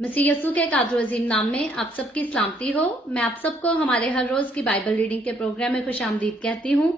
मसीह यस्सु के कादर अजीम नाम में आप सबकी सलामती हो। मैं आप सबको हमारे हर रोज की बाइबल रीडिंग के प्रोग्राम में खुशामदीद कहती हूँ।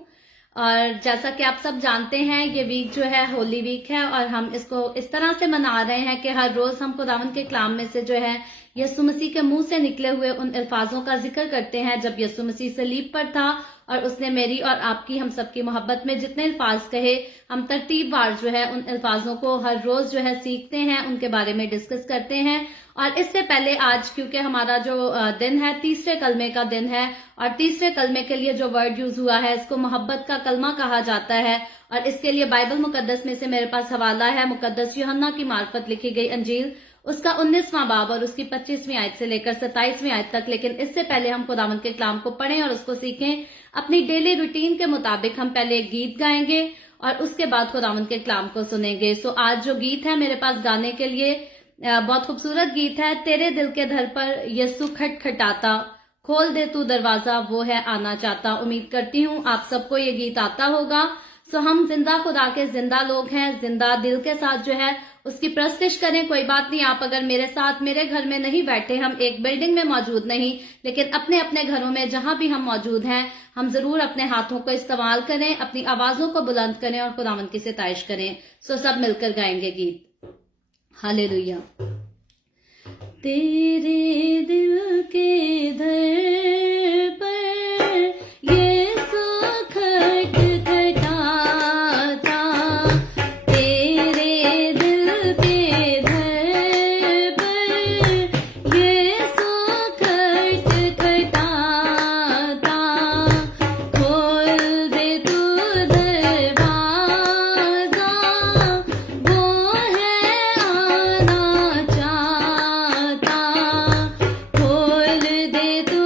और जैसा कि आप सब जानते हैं, ये वीक जो है होली वीक है और हम इसको इस तरह से मना रहे हैं कि हर रोज हम खुदावंद के कलाम में से जो है यस्सु मसीह के मुंह से निकले हुए उन अल्फाजों का जिक्र करते हैं जब यस्सु मसीह सलीब पर था और उसने मेरी और आपकी, हम सबकी मोहब्बत में जितने अल्फाज कहे, हम तरतीबवार जो है उन अल्फाजों को हर रोज जो है सीखते हैं, उनके बारे में डिस्कस करते हैं। और इससे पहले आज, क्योंकि हमारा जो दिन है तीसरे कलमे का दिन है और तीसरे कलमे के लिए जो वर्ड यूज हुआ है इसको मोहब्बत का कलमा कहा जाता है। और इसके लिए बाइबल मुकद्दस में से मेरे पास हवाला है मुकद्दस यूहन्ना की मार्फत लिखी गई अंजील, उसका 19वां बाब और उसकी 25वीं आयत से लेकर 27वीं आयत तक। लेकिन इससे पहले हम खुदावंद के कलाम को पढ़ें और उसको सीखें। अपनी डेली रूटीन के मुताबिक हम पहले एक गीत गाएंगे और उसके बाद खुदावंद के कलाम को सुनेंगे। सो आज जो गीत है मेरे पास गाने के लिए बहुत खूबसूरत गीत है। तेरे दिल के घर पर यस्सु खटखटाता, खोल दे तू दरवाजा, वो है आना चाहता। उम्मीद करती हूँ आप सबको ये गीत आता होगा। सो हम जिंदा खुदा के जिंदा लोग हैं, जिंदा दिल के साथ जो है उसकी प्रस्तिश करें। कोई बात नहीं, आप अगर मेरे साथ मेरे घर में नहीं बैठे, हम एक बिल्डिंग में मौजूद नहीं, लेकिन अपने अपने घरों में जहां भी हम मौजूद हैं, हम जरूर अपने हाथों को इस्तेमाल करें, अपनी आवाजों को बुलंद करें और खुदावंद की सिताइश करें। सो सब मिलकर गाएंगे गीत। हालेलुया। तेरे दिल के दर पर यीशु खटखटाता, तेरे दिल के दर पर यीशु खटखटाता, खोल दे तू दरवाजा, वो है आना चाहता, खोल दे तू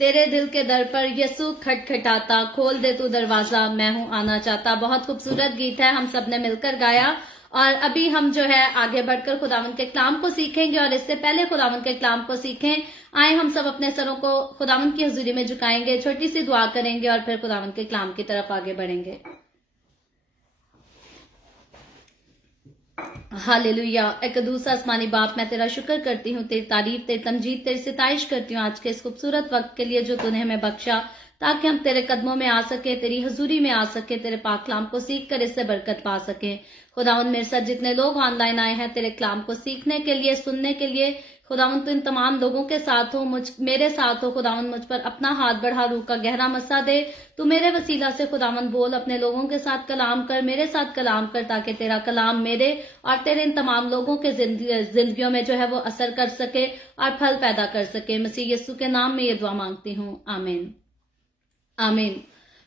तेरे दिल के दर पर यीशु खटखटाता, खोल दे तू दरवाजा, मैं हूं आना चाहता। बहुत खूबसूरत गीत है, हम सब ने मिलकर गाया। और अभी हम जो है आगे बढ़कर खुदावंद के कलाम को सीखेंगे, और इससे पहले खुदावंद के कलाम को सीखें, आए हम सब अपने सरों को खुदावंद की हुजूरी में झुकाएंगे, छोटी सी दुआ करेंगे और फिर खुदावंद के कलाम की तरफ आगे बढ़ेंगे। हालेलुया। एक दूसरा आसमानी बाप, मैं तेरा शुक्र करती हूँ, तेरी तारीफ, तेरी तमजीद, तेरी सिताइश करती हूँ आज के इस खूबसूरत वक्त के लिए जो तूने हमें बख्शा, ताकि हम तेरे कदमों में आ सके, तेरी हजूरी में आ सके, तेरे पाक कलाम को सीख कर इससे बरकत पा सके। खुदावंद मेरे साथ जितने लोग ऑनलाइन आए हैं तेरे कलाम को सीखने के लिए, सुनने के लिए, खुदावंद तू इन तमाम लोगों के साथ हो, मेरे साथ हो। खुदावंद मुझ पर अपना हाथ बढ़ा, रूह का गहरा मसा दे। तू मेरे वसीला से खुदावंद बोल, अपने लोगों के साथ कलाम कर, मेरे साथ कलाम कर, ताकि तेरा कलाम मेरे और तेरे इन तमाम लोगों के जिंदगियों में जो है वो असर कर सके और फल पैदा कर सके। मसीह यीशु के नाम में ये दुआ मांगती हूँ, आमीन आमीन।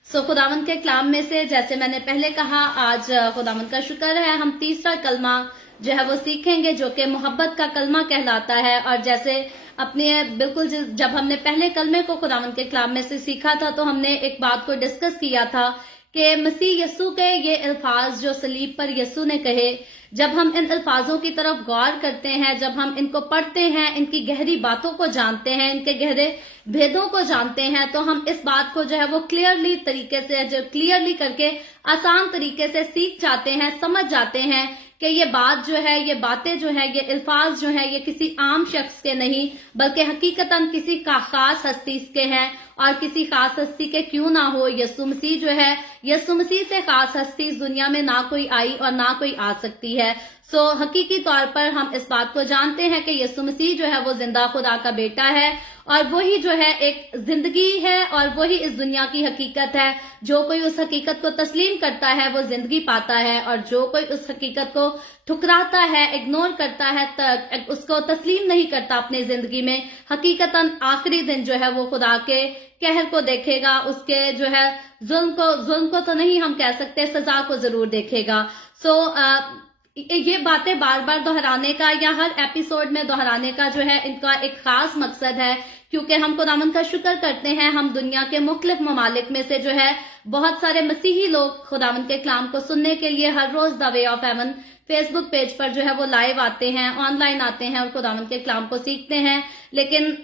खुदावंद के कलाम में से, जैसे मैंने पहले कहा, आज खुदावंद का शुक्र है, हम तीसरा कलमा जो है वो सीखेंगे, जो कि मोहब्बत का कलमा कहलाता है। और जैसे अपने बिल्कुल जब हमने पहले कलमे को खुदावंद के कलाम में से सीखा था, तो हमने एक बात को डिस्कस किया था कि मसीह यीशु के ये अल्फाज जो सलीब पर यीशु ने कहे, जब हम इन अल्फाजों की तरफ गौर करते हैं, जब हम इनको पढ़ते हैं, इनकी गहरी बातों को जानते हैं, इनके गहरे भेदों को जानते हैं, तो हम इस बात को जो है वो क्लियरली तरीके से, जो क्लियरली करके आसान तरीके से सीख जाते हैं, समझ जाते हैं कि ये बात जो है, ये बातें जो है, ये अल्फाज जो है, ये किसी आम शख्स के नहीं, बल्कि हकीकतन किसी का खास हस्ती के हैं। और किसी खास हस्ती के क्यों ना हो, यीशु मसीह जो है, यीशु मसीह से खास हस्ती इस दुनिया में ना कोई आई और ना कोई आ सकती है। हकीकी तौर पर हम इस बात को जानते हैं कि यीशु मसीह जो है वो जिंदा खुदा का बेटा है, और वही जो है एक जिंदगी है, और वही इस दुनिया की हकीकत है। जो कोई उस हकीकत को तस्लीम करता है वो जिंदगी पाता है, और जो कोई उस हकीकत को ठुकराता है, इग्नोर करता है, उसको तस्लीम नहीं करता अपनी जिंदगी में, हकीकतन आखिरी दिन जो है वो खुदा के कहर को देखेगा, उसके जो है जुल्म को तो नहीं हम कह सकते, सजा को जरूर देखेगा। ये बातें बार बार दोहराने का या हर एपिसोड में दोहराने का जो है इनका एक खास मकसद है, क्योंकि हम खुदावंद का शुक्र करते हैं, हम दुनिया के मुख्तलिफ ममालिक में से जो है बहुत सारे मसीही लोग खुदावंद के कलाम को सुनने के लिए हर रोज The Way of Heaven Facebook page पर जो है वो लाइव आते हैं, ऑनलाइन आते हैं और खुदावंद के कलाम को सीखते हैं। लेकिन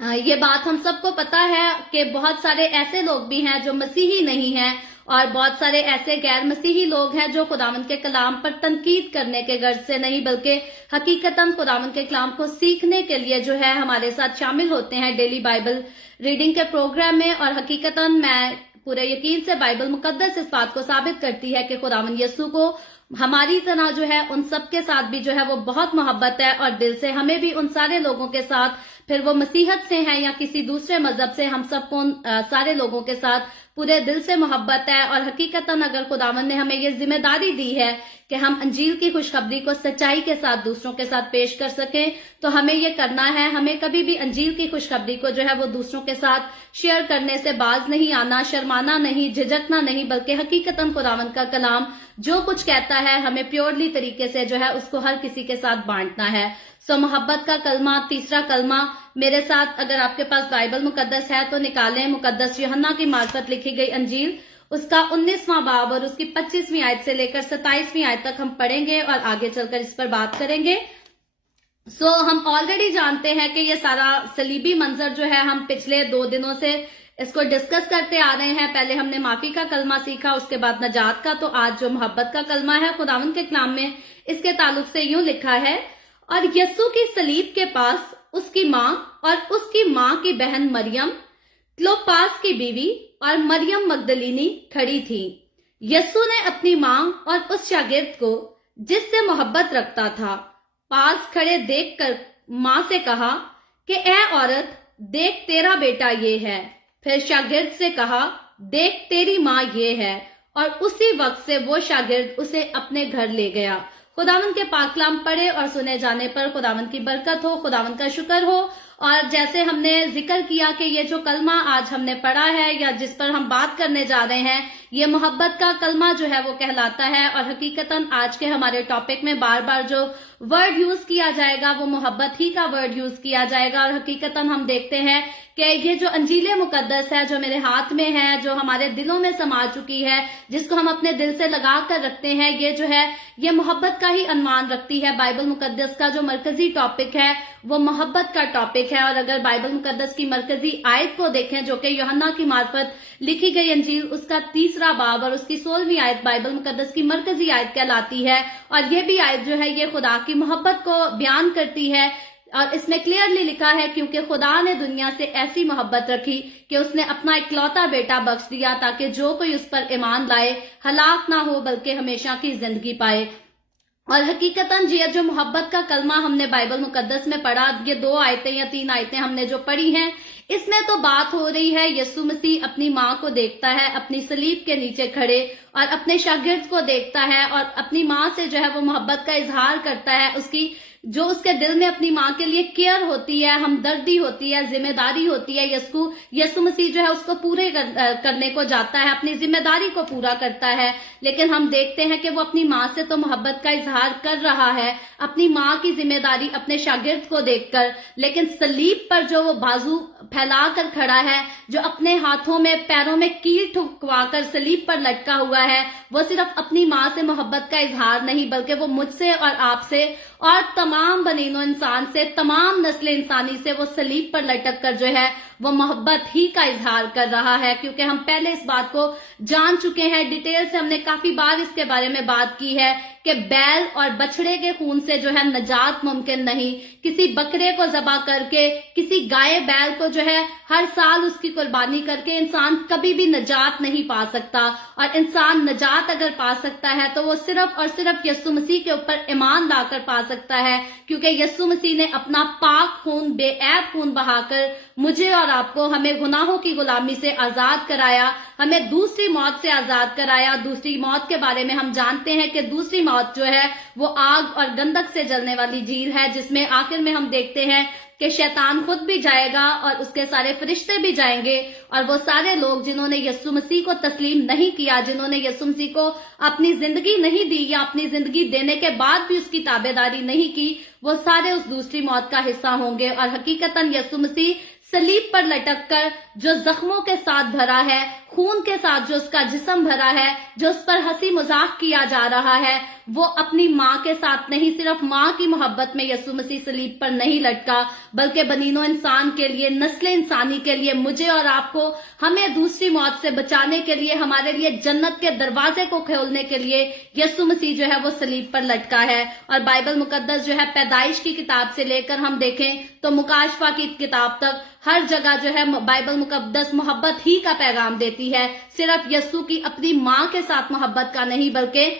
ये बात हम सबको पता है कि बहुत सारे ऐसे लोग भी हैं जो मसीही नहीं हैं, और बहुत सारे ऐसे गैर मसीही लोग हैं जो खुदावंद के कलाम पर तनकीद करने के गर्ज से नहीं, बल्कि हकीकतन खुदावंद के कलाम को सीखने के लिए जो है हमारे साथ शामिल होते हैं डेली बाइबल रीडिंग के प्रोग्राम में। और हकीकतन मैं पूरे यकीन से, बाइबल मुकद्दस इस बात को साबित करती है कि खुदावंद यीशु को हमारी तरह जो है उन सब के साथ भी जो है वो बहुत मोहब्बत है, और दिल से हमें भी उन सारे लोगों के साथ, फिर वो मसीहत से हैं या किसी दूसरे मजहब से, हम सबको सारे लोगों के साथ पूरे दिल से मोहब्बत है। और हकीकतन अगर खुदावंद ने हमें ये जिम्मेदारी दी है कि हम अंजील की खुशखबरी को सच्चाई के साथ दूसरों के साथ पेश कर सकें, तो हमें ये करना है। हमें कभी भी अंजील की खुशखबरी को जो है वो दूसरों के साथ शेयर करने से बाज नहीं आना, शर्माना नहीं, झिझकना नहीं, बल्कि हकीकतन खुदावंद का कलाम जो कुछ कहता है हमें प्योरली तरीके से जो है उसको हर किसी के साथ बांटना है। मोहब्बत का कलमा, तीसरा कलमा मेरे साथ, अगर आपके पास बाइबल मुकद्दस है तो निकालें। मुकद्दस यूहन्ना की मार्फत लिखी गई अंजील, उसका 19वां बाब और उसकी 25वीं आयत से लेकर 27वीं आयत तक हम पढ़ेंगे और आगे चलकर इस पर बात करेंगे। हम ऑलरेडी जानते हैं कि ये सारा सलीबी मंजर जो है हम पिछले 2 दिनों से इसको डिस्कस करते आ रहे हैं। पहले हमने माफी का कलमा सीखा, उसके बाद नजात का, तो आज जो मोहब्बत का कलमा है खुदावंद के कलाम में इसके ताल्लुक से यूं लिखा है, और यीशु की सलीब के पास उसकी माँ और उसकी माँ की बहन मरियम, क्लोपास की बीवी और मरियम मगदलीनी खड़ी थी। यीशु ने अपनी माँ और उस शागिर्द को जिससे मोहब्बत रखता था पास खड़े देखकर माँ से कहा कि ऐ औरत, देख तेरा बेटा ये है। फिर शागिर्द से कहा, देख तेरी माँ ये है। और उसी वक्त से वो शागिर्द उसे अपने घर ले गया। खुदावंद के पाक कलाम पढ़े और सुने जाने पर खुदावंद की बरकत हो, खुदावंद का शुक्र हो। और जैसे हमने जिक्र किया कि ये जो कलमा आज हमने पढ़ा है या जिस पर हम बात करने जा रहे हैं, ये मोहब्बत का कलमा जो है वो कहलाता है। और हकीकतन आज के हमारे टॉपिक में बार बार जो वर्ड यूज किया जाएगा वो मोहब्बत ही का वर्ड यूज किया जाएगा। और हकीकतन हम देखते हैं کہ یہ جو انجیل مقدس ہے جو میرے ہاتھ میں ہے, جو ہمارے دلوں میں سما چکی ہے, جس کو ہم اپنے دل سے لگا کر رکھتے ہیں, یہ جو ہے یہ محبت کا ہی عنوان رکھتی ہے. بائبل مقدس کا جو مرکزی ٹاپک ہے وہ محبت کا ٹاپک ہے. اور اگر بائبل مقدس کی مرکزی آیت کو دیکھیں جو کہ یوحنا کی معرفت لکھی گئی انجیل اس کا 3 باب اور اس کی 16ویں آیت بائبل مقدس کی مرکزی آیت کہلاتی ہے. اور یہ بھی آیت جو ہے یہ خدا کی محبت کو بیان کرتی ہے, اور اس میں کلیئرلی لکھا ہے کیونکہ خدا نے دنیا سے ایسی محبت رکھی کہ اس نے اپنا اکلوتا بیٹا بخش دیا تاکہ جو کوئی اس پر ایمان لائے ہلاک نہ ہو بلکہ ہمیشہ کی زندگی پائے. اور حقیقتاً یہ جو محبت کا کلمہ ہم نے بائبل مقدس میں پڑھا, یہ 2 آیتیں یا 3 آیتیں ہم نے جو پڑھی ہیں, اس میں تو بات ہو رہی ہے یسوع مسیح اپنی ماں کو دیکھتا ہے اپنی صلیب کے نیچے کھڑے, اور اپنے شاگرد کو دیکھتا ہے اور اپنی ماں سے جو ہے وہ محبت کا اظہار کرتا ہے. اس کی جو اس کے دل میں اپنی ماں کے لیے کیئر ہوتی ہے, ہمدردی ہوتی ہے, ذمہ داری ہوتی ہے, یسوع مسیح جو ہے اس کو پورے کرنے کو جاتا ہے, اپنی ذمہ داری کو پورا کرتا ہے. لیکن ہم دیکھتے ہیں کہ وہ اپنی ماں سے تو محبت کا اظہار کر رہا ہے, اپنی ماں کی ذمہ داری اپنے شاگرد کو دیکھ کر, لیکن صلیب پر جو وہ بازو پھیلا کر کھڑا ہے, جو اپنے ہاتھوں میں پیروں میں کیل ٹھکوا کر صلیب پر لٹکا ہوا ہے, وہ صرف اپنی ماں سے محبت کا اظہار نہیں بلکہ وہ مجھ سے اور آپ سے اور تمام بنی نوع انسان سے, تمام نسل انسانی سے وہ صلیب پر لٹک کر جو ہے وہ محبت ہی کا اظہار کر رہا ہے. کیونکہ ہم پہلے اس بات کو جان چکے ہیں, ڈیٹیل سے ہم نے کافی بار اس کے بارے میں بات کی ہے کہ بیل اور بچڑے کے خون سے جو ہے نجات ممکن نہیں. کسی بکرے کو ذبح کر کے, کسی گائے بیل کو جو ہے ہر سال اس کی قربانی کر کے انسان کبھی بھی نجات نہیں پا سکتا. اور انسان نجات اگر پا سکتا ہے تو وہ صرف اور صرف یسوع مسیح کے اوپر ایمان لا کر پا سکتا ہے, کیونکہ یسوع مسیح نے اپنا پاک خون, بے عیب خون بہا کر مجھے اور آپ کو, ہمیں گناہوں کی غلامی سے آزاد کرایا, ہمیں دوسری موت سے آزاد کرایا. دوسری موت کے بارے میں ہم جانتے ہیں کہ دوسری موت جو ہے وہ آگ اور گندک سے جلنے والی جھیل ہے, جس میں آخر میں ہم دیکھتے ہیں کہ شیطان خود بھی جائے گا اور اس کے سارے فرشتے بھی جائیں گے, اور وہ سارے لوگ جنہوں نے یسوع مسیح کو تسلیم نہیں کیا, جنہوں نے یسوع مسیح کو اپنی زندگی نہیں دی یا اپنی زندگی دینے کے بعد بھی اس کی تابعداری نہیں کی, وہ سارے اس دوسری موت کا حصہ ہوں گے. اور حقیقتاً یسوع مسیح صلیب پر لٹک کر جو زخموں کے ساتھ بھرا ہے, خون کے ساتھ جو اس کا جسم بھرا ہے, جو اس پر ہنسی مذاق کیا جا رہا ہے, وہ اپنی ماں کے ساتھ نہیں, صرف ماں کی محبت میں یسوع مسیح صلیب پر نہیں لٹکا بلکہ بنی نوع انسان کے لیے, نسل انسانی کے لیے, مجھے اور آپ کو, ہمیں دوسری موت سے بچانے کے لیے, ہمارے لیے جنت کے دروازے کو کھولنے کے لیے یسوع مسیح جو ہے وہ صلیب پر لٹکا ہے. اور بائبل مقدس جو ہے پیدائش کی کتاب سے لے کر ہم دیکھیں تو مکاشفہ کی کتاب تک ہر جگہ جو ہے بائبل مقدس محبت ہی کا پیغام دیتی ہے, صرف یسوع کی اپنی ماں کے ساتھ محبت کا نہیں بلکہ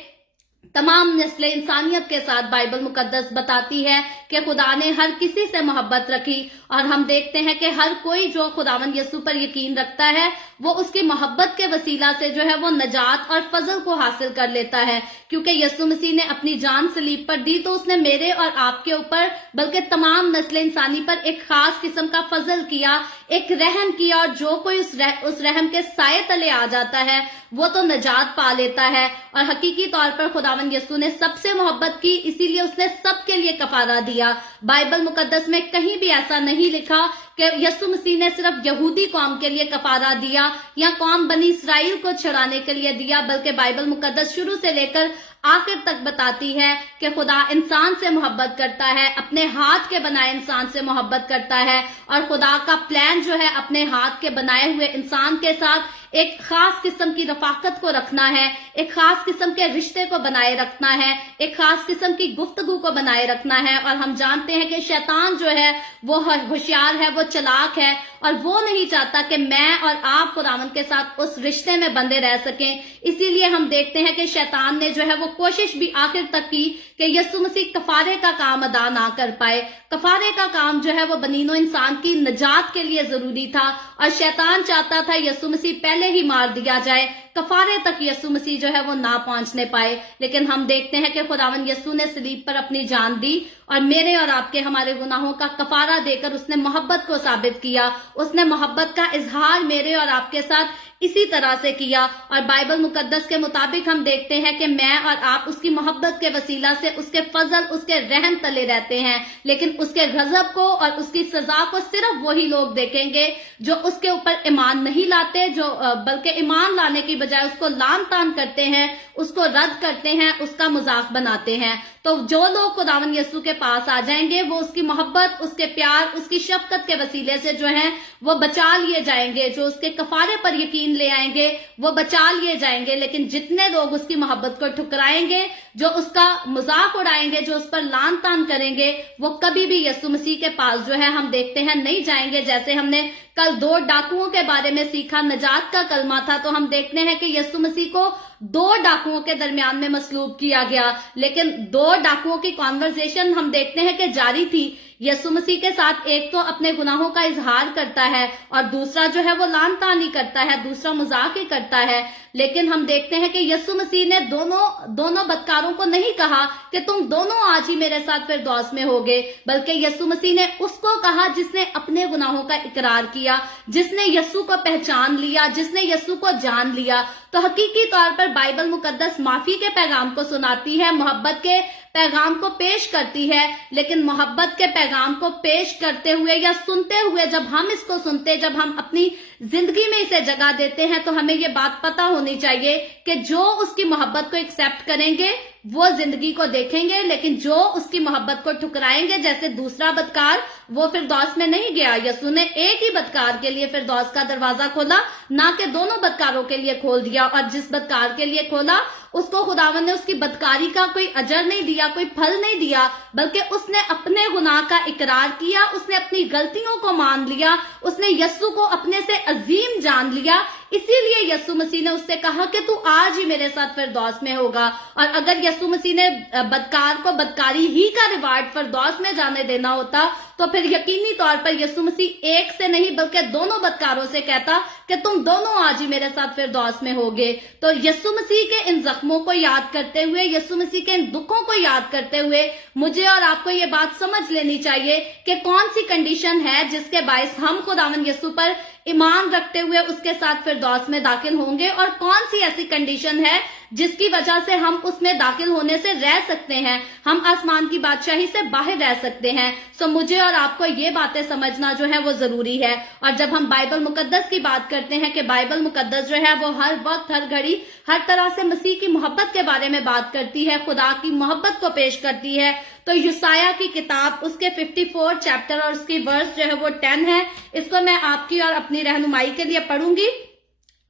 تمام نسل انسانیت کے ساتھ بائبل مقدس بتاتی ہے کہ خدا نے ہر کسی سے محبت رکھی. اور ہم دیکھتے ہیں کہ ہر کوئی جو خداوند یسوع پر یقین رکھتا ہے وہ اس کی محبت کے وسیلہ سے جو ہے وہ نجات اور فضل کو حاصل کر لیتا ہے. کیونکہ یسوع مسیح نے اپنی جان صلیب پر دی تو اس نے میرے اور آپ کے اوپر بلکہ تمام نسل انسانی پر ایک خاص قسم کا فضل کیا, ایک رحم کیا, اور جو کوئی اس رحم کے سائے تلے آ جاتا ہے وہ تو نجات پا لیتا ہے. اور حقیقی طور پر خداوند یسوع نے سب سے محبت کی, اسی لیے اس نے سب کے لیے کفارہ دیا. بائبل مقدس میں کہیں بھی ایسا نہیں لکھا کہ یسوع مسیح نے صرف یہودی قوم کے لیے کفارہ دیا یا قوم بنی اسرائیل کو چھڑانے کے لیے دیا, بلکہ بائبل مقدس شروع سے لے کر آخر تک بتاتی ہے کہ خدا انسان سے محبت کرتا ہے, اپنے ہاتھ کے بنائے انسان سے محبت کرتا ہے. اور خدا کا پلان جو ہے اپنے ہاتھ کے بنائے ہوئے انسان کے ساتھ ایک خاص قسم کی رفاقت کو رکھنا ہے, ایک خاص قسم کے رشتے کو بنائے رکھنا ہے, ایک خاص قسم کی گفتگو کو بنائے رکھنا ہے. اور ہم جانتے ہیں کہ شیطان جو ہے وہ ہوشیار ہے, وہ چلاک ہے, اور وہ نہیں چاہتا کہ میں اور آپ خداوند کے ساتھ اس رشتے میں بندے رہ سکیں. اسی لیے ہم دیکھتے ہیں کہ شیطان نے جو ہے وہ کوشش بھی آخر تک کی کہ یسوع مسیح کفارے کا کام ادا نہ کر پائے. کفارے کا کام جو ہے وہ بنی نوع انسان کی نجات کے لیے ضروری تھا, اور شیطان چاہتا تھا یسوع مسیح پہلے ہی مار دیا جائے. कफारे तक यीशु मसीह जो है वो ना पहुंचने पाए, लेकिन हम देखते हैं कि खुदावन यीशु ने सलीब पर अपनी जान दी और मेरे और आपके हमारे गुनाहों का कफारा देकर उसने मोहब्बत को साबित किया। उसने मोहब्बत का इजहार मेरे और आपके साथ इसी तरह से किया। और बाइबल मुकद्दस के मुताबिक हम देखते हैं कि मैं और आप उसकी मोहब्बत के वसीला से उसके फजल, उसके रहम तले रहते हैं, लेकिन उसके गजब को और उसकी सजा को सिर्फ वही लोग देखेंगे जो उसके ऊपर ईमान नहीं लाते, जो बल्कि ईमान लाने की बजाय उसको लान तान करते हैं, उसको रद्द करते हैं, उसका मजाक बनाते हैं। तो जो लोग खुदावन यीशु के पास आ जाएंगे वो उसकी मोहब्बत, उसके प्यार, उसकी शफकत के वसीले से जो है वो बचा लिए जाएंगे। जो उसके कफारे पर यकीन ले आएंगे वो बचा लिए जाएंगे। लेकिन जितने लोग उसकी मोहब्बत को ठुकराएंगे, जो उसका मजाक उड़ाएंगे, जो उस पर लान तान करेंगे, वो कभी भी यीशु मसीह के पास जो है हम देखते हैं नहीं जाएंगे। जैसे हमने कल 2 डाकुओं के बारे में सीखा, नजात का कलमा था, तो हम देखते हैं कि यीशु मसीह को 2 डाकुओं के दरमियान में मसलूब किया गया, लेकिन 2 डाकुओं की कॉन्वर्सेशन हम देखते हैं कि जारी थी। यीशु मसीह के साथ एक तो अपने गुनाहों का इजहार करता है और दूसरा जो है वो लान तानी करता है, दूसरा मजाक ही करता है। लेकिन हम देखते हैं कि यीशु मसीह ने दोनों बदकारों को नहीं कहा कि तुम दोनों आज ही मेरे साथ फिरदौस में होगे, बल्कि यीशु मसीह ने उसको कहा जिसने अपने गुनाहों का इकरार किया, जिसने यीशु को पहचान लिया, जिसने यीशु को जान लिया। तो हकीकी तौर पर बाइबल मुकद्दस माफी के पैगाम को सुनाती है, मोहब्बत के पैगाम को पेश करती है, लेकिन मोहब्बत के पैगाम को पेश करते हुए या सुनते हुए जब हम इसको सुनते, जब हम अपनी जिंदगी में इसे जगह देते हैं, तो हमें ये बात पता होनी चाहिए कि जो उसकी मोहब्बत को एक्सेप्ट करेंगे वो जिंदगी को देखेंगे, लेकिन जो उसकी मोहब्बत को ठुकराएंगे, जैसे दूसरा बदकार, वो फिरदौस में नहीं गया। यीशु ने एक ही बदकार के लिए फिरदौस का दरवाजा खोला, ना कि दोनों बदकारों के लिए खोल दिया। और जिस बदकार के लिए खोला उसको खुदावन ने उसकी बदकारी का कोई अजर नहीं दिया, कोई फल नहीं दिया, बल्कि उसने अपने गुनाह का इकरार किया, उसने अपनी गलतियों को मान लिया, उसने यीशु को अपने से अजीम जान लिया। इसीलिए यीशु मसीह ने उससे कहा कि तू आज ही मेरे साथ फिरदौस में होगा। और अगर यीशु मसीह ने बदकार को बदकारी ही का रिवार्ड फिरदौस में जाने देना होता, तो फिर यकीनी तौर पर यीशु मसीह एक से नहीं बल्कि दोनों बदकारों से कहता कि तुम दोनों आज ही मेरे साथ फिरदौस में होगे। तो यीशु मसीह के इन जख्मों को याद करते हुए, यीशु मसीह के इन दुखों को याद करते हुए, मुझे और आपको ये बात समझ लेनी चाहिए कि कौन सी कंडीशन है जिसके बायस हम खुदावन यीशु पर ईमान रखते हुए उसके साथ फिरदौस में दाखिल होंगे, और कौन सी ऐसी कंडीशन है जिसकी वजह से हम उसमें दाखिल होने से रह सकते हैं, हम आसमान की बादशाही से बाहर रह सकते हैं। सो मुझे और आपको ये बातें समझना जो है वो जरूरी है। और जब हम बाइबल मुकद्दस की बात करते हैं कि बाइबल मुकद्दस जो है वो हर वक्त, हर घड़ी, हर तरह से मसीह की मोहब्बत के बारे में बात करती है, खुदा की मोहब्बत को पेश करती है, तो यशायाह की किताब उसके 54 चैप्टर और उसकी वर्स जो है वो 10 है। इसको मैं आपकी और अपनी रहनुमाई के लिए पढ़ूंगी।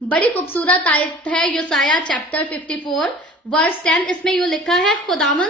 बड़ी खूबसूरत आयत है यशायाह चैप्टर 54 वर्स 10। इसमें यूं लिखा है, खुदावन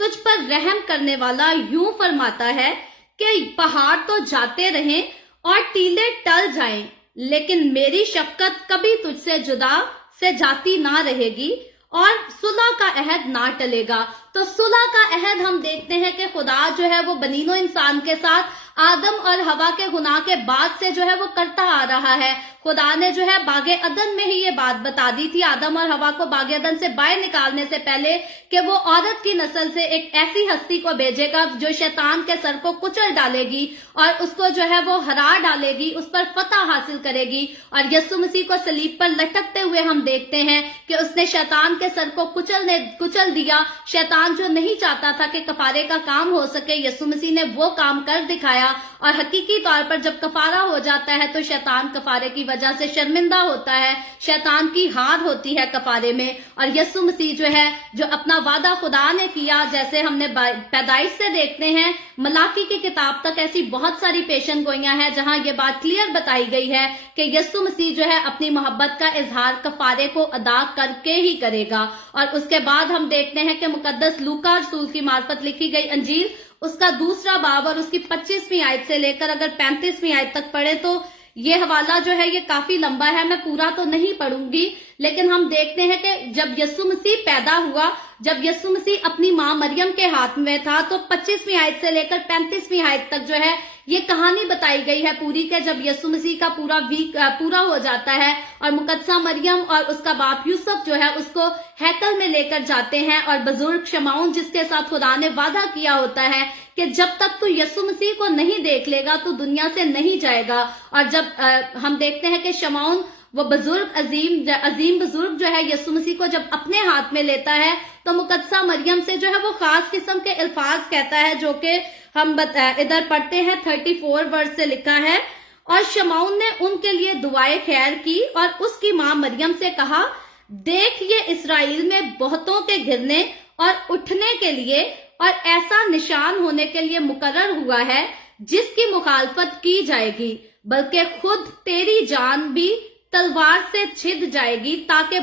तुझ पर रहम करने वाला यूं फरमाता है कि पहाड़ तो जाते रहें और टीले टल जाएं, लेकिन मेरी शफकत कभी तुझसे जुदा से जाती ना रहेगी और सुलह का अहद ना टलेगा। तो सुलह का अहद हम देखते हैं कि खुदा जो है वो बनीनो इंसान के साथ आदम और हवा के गुनाह के बाद से जो है वो करता आ रहा है। खुदा ने जो है बागे अदन में ही ये बात बता दी थी आदम और हवा को बागे अदन से बाहर निकालने से पहले कि वो औरत की नस्ल से एक ऐसी हस्ती को भेजेगा जो शैतान के सर को कुचल डालेगी और उसको जो है वो हरा डालेगी, उस पर फतह हासिल करेगी। और यीशु मसीह को सलीब पर लटकते हुए हम देखते हैं कि उसने शैतान के सर को कुचल दिया। शैतान जो नहीं चाहता था कि कफारे का काम हो सके, यीशु मसीह ने वो काम कर दिखाया। और हकीकी तौर पर जब कफारा हो जाता है तो शैतान कफारे की वजह से शर्मिंदा होता है, शैतान की हार होती है कफारे में। और यीशु मसीह जो है, जो अपना वादा खुदा ने किया, जैसे हमने पैदाइश से देखते हैं मलाकी की किताब तक ऐसी बहुत सारी पेशन गोइयां हैं जहां ये बात क्लियर बताई गई है कि यीशु मसीह जो है अपनी मोहब्बत का इजहार कफारे को अदा करके ही करेगा। और उसके बाद हम देखते हैं कि मुकद्दस लूका रसूल की मार्फत लिखी गई अंजील उसका 2 बाब और उसकी 25वीं आयत से लेकर अगर 35वीं आयत तक पढ़े तो ये हवाला जो है ये काफी लंबा है, मैं पूरा तो नहीं पढ़ूंगी। लेकिन हम देखते हैं कि जब यीशु मसीह पैदा हुआ, जब यीशु मसीह अपनी मां मरियम के हाथ में था, तो 25वीं आयत से लेकर 35वीं आयत तक जो है ये कहानी बताई गई है पूरी के जब यीशु मसीह का पूरा वीक पूरा हो जाता है और मुकद्दसा मरियम और उसका बाप यूसुफ जो है उसको हैकल में लेकर जाते हैं और बुजुर्ग शमाउन जिसके साथ खुदा ने वादा किया होता है कि जब तक तू यीशु मसीह को नहीं देख लेगा तो दुनिया से नहीं जाएगा। और जब हम देखते हैं कि शमाउन वो बुजुर्ग अजीम बुजुर्ग जो है यीशु मसीह को जब अपने हाथ में लेता है तो मुकद्दसा मरियम से जो है वो खास किस्म के अल्फाज कहता है, जो कि हम इधर पढ़ते हैं 34 वर्ष से लिखा है। और शमाउन ने उनके लिए दुआएं खैर की और उसकी मां मरियम से कहा, देख ये इस्राएल में बहुतों के गिरने और उठने के लिए और ऐसा निशान होने के लिए मुकर्रर हुआ है जिसकी मुखालफत की जाएगी, बल्कि खुद तेरी जान भी तलवार से छिद जाएगी ताकि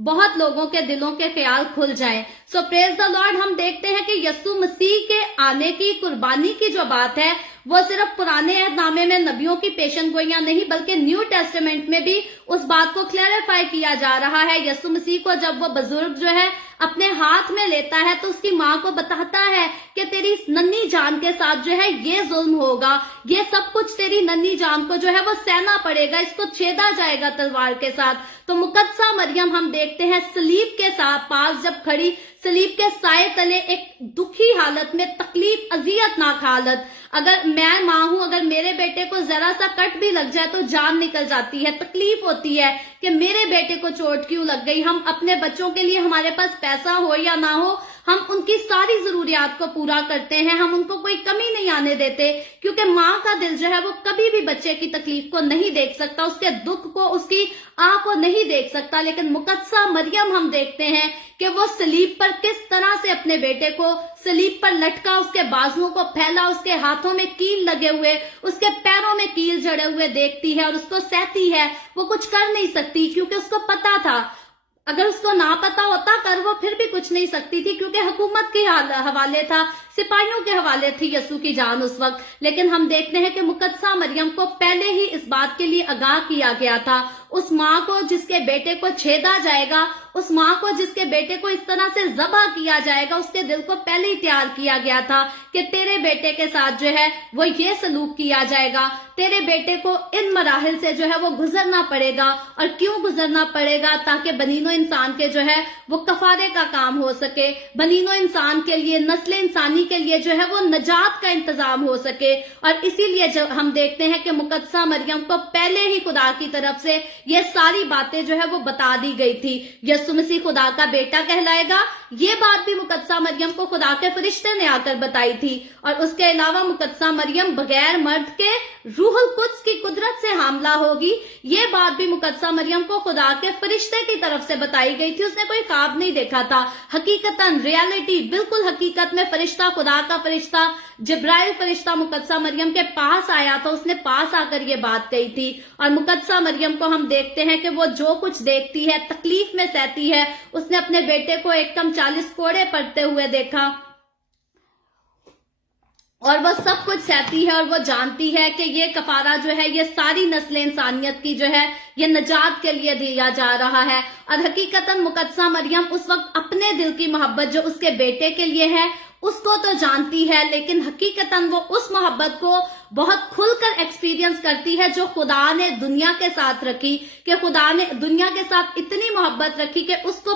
बहुत लोगों के दिलों के ख्याल खुल जाएं। सो प्रेज द लॉर्ड। हम देखते हैं कि यीशु मसीह के आने की कुर्बानी की जो बात है वो सिर्फ पुराने अहदनामे में नबियों की पेशन गोइयां नहीं बल्कि न्यू टेस्टामेंट में भी उस बात को क्लैरिफाई किया जा रहा है। यीशु मसीह को जब वो बुजुर्ग जो है अपने हाथ में लेता है तो उसकी माँ को बताता है कि तेरी नन्ही जान के साथ जो है ये जुल्म होगा, ये सब कुछ तेरी नन्ही जान को जो है वो सहना पड़ेगा, इसको छेदा जाएगा तलवार के साथ। तो मुकद्दसा मरियम हम देखते हैं सलीब के पास जब खड़ी, सलीब के साए तले एक दुखी हालत में, तकलीफ अजियतनाक हालत, अगर मैं माँ हूं, अगर मेरे बेटे को जरा सा कट भी लग जाए तो जान निकल जाती है, तकलीफ होती है कि मेरे बेटे को चोट क्यों लग गई। हम अपने बच्चों के लिए, हमारे पास पैसा हो या ना हो, हम उनकी सारी जरूरियात को पूरा करते हैं, हम उनको कोई कमी नहीं आने देते, क्योंकि माँ का दिल जो है वो कभी भी बच्चे की तकलीफ को नहीं देख सकता, उसके दुख को, उसकी आह को नहीं देख सकता। लेकिन मुकद्दसा मरियम हम देखते हैं कि वो सलीब पर किस तरह से अपने बेटे को सलीब पर लटका, उसके बाजुओं को फैला, उसके हाथों में कील लगे हुए, उसके पैरों में कील जड़े हुए देखती है और उसको सहती है। वो कुछ कर नहीं सकती क्योंकि उसको पता था, अगर उसको ना पता होता कर वो फिर भी कुछ नहीं सकती थी, क्योंकि हुकूमत के हवाले था, सिपाहियों के हवाले थी यीशु की जान उस वक्त। लेकिन हम देखते हैं कि मुकद्दसा मरियम को पहले ही इस बात के लिए आगाह किया गया था। उस माँ को जिसके बेटे को छेदा जाएगा, उस माँ को जिसके बेटे को इस तरह से ज़बह किया जाएगा, उसके दिल को पहले ही तैयार किया गया था कि तेरे बेटे के साथ जो है वो ये सलूक किया जाएगा, तेरे बेटे को इन मराहिल से जो है वो गुजरना पड़ेगा। और क्यों गुजरना पड़ेगा? ताकि बनीनो इंसान के जो है वो कफारे का काम हो सके, बनीनो इंसान के लिए, नस्ल इंसानी के लिए जो है वो नजात का इंतजाम हो सके। और इसीलिए जब हम देखते हैं कि मुकद्दसा मरियम को पहले ही खुदा की तरफ से ये सारी बातें जो है वो बता दी गई थी। यीशु मसीह खुदा का बेटा कहलाएगा, ये बात भी मुकद्दसा मरियम को खुदा के फरिश्ते ने आकर बताई थी। और उसके अलावा मुकद्दसा मरियम बगैर मर्द के रूहुल कुद्स की कुदरत से हामला होगी, ये बात भी मुकद्दसा मरियम को खुदा के फरिश्ते की तरफ से बताई गई थी। उसने कोई ख्वाब नहीं देखा था, हकीकतन रियलिटी, बिल्कुल हकीकत में फरिश्ता, खुदा का फरिश्ता जिब्राइल फरिश्ता मुकद्दसा मरियम के पास आया था, उसने पास आकर ये बात कही थी। और मुकद्दसा मरियम को हम देखते हैं कि वो जो कुछ देखती है, तकलीफ में सहती है। उसने अपने बेटे को एकदम 40 कोड़े पड़ते हुए देखा और वो सब कुछ सहती है और वो जानती है कि ये कफारा जो है ये सारी नस्ल इंसानियत की जो है ये नजात के लिए दिया जा रहा है। और हकीकतन मुकद्दसा मरियम उस वक्त अपने दिल की मोहब्बत जो उसके बेटे के लिए है उसको तो जानती है, लेकिन हकीकतन वो उस मोहब्बत को बहुत खुलकर एक्सपीरियंस करती है जो खुदा ने दुनिया के साथ रखी, कि खुदा ने दुनिया के साथ इतनी मोहब्बत रखी कि उसको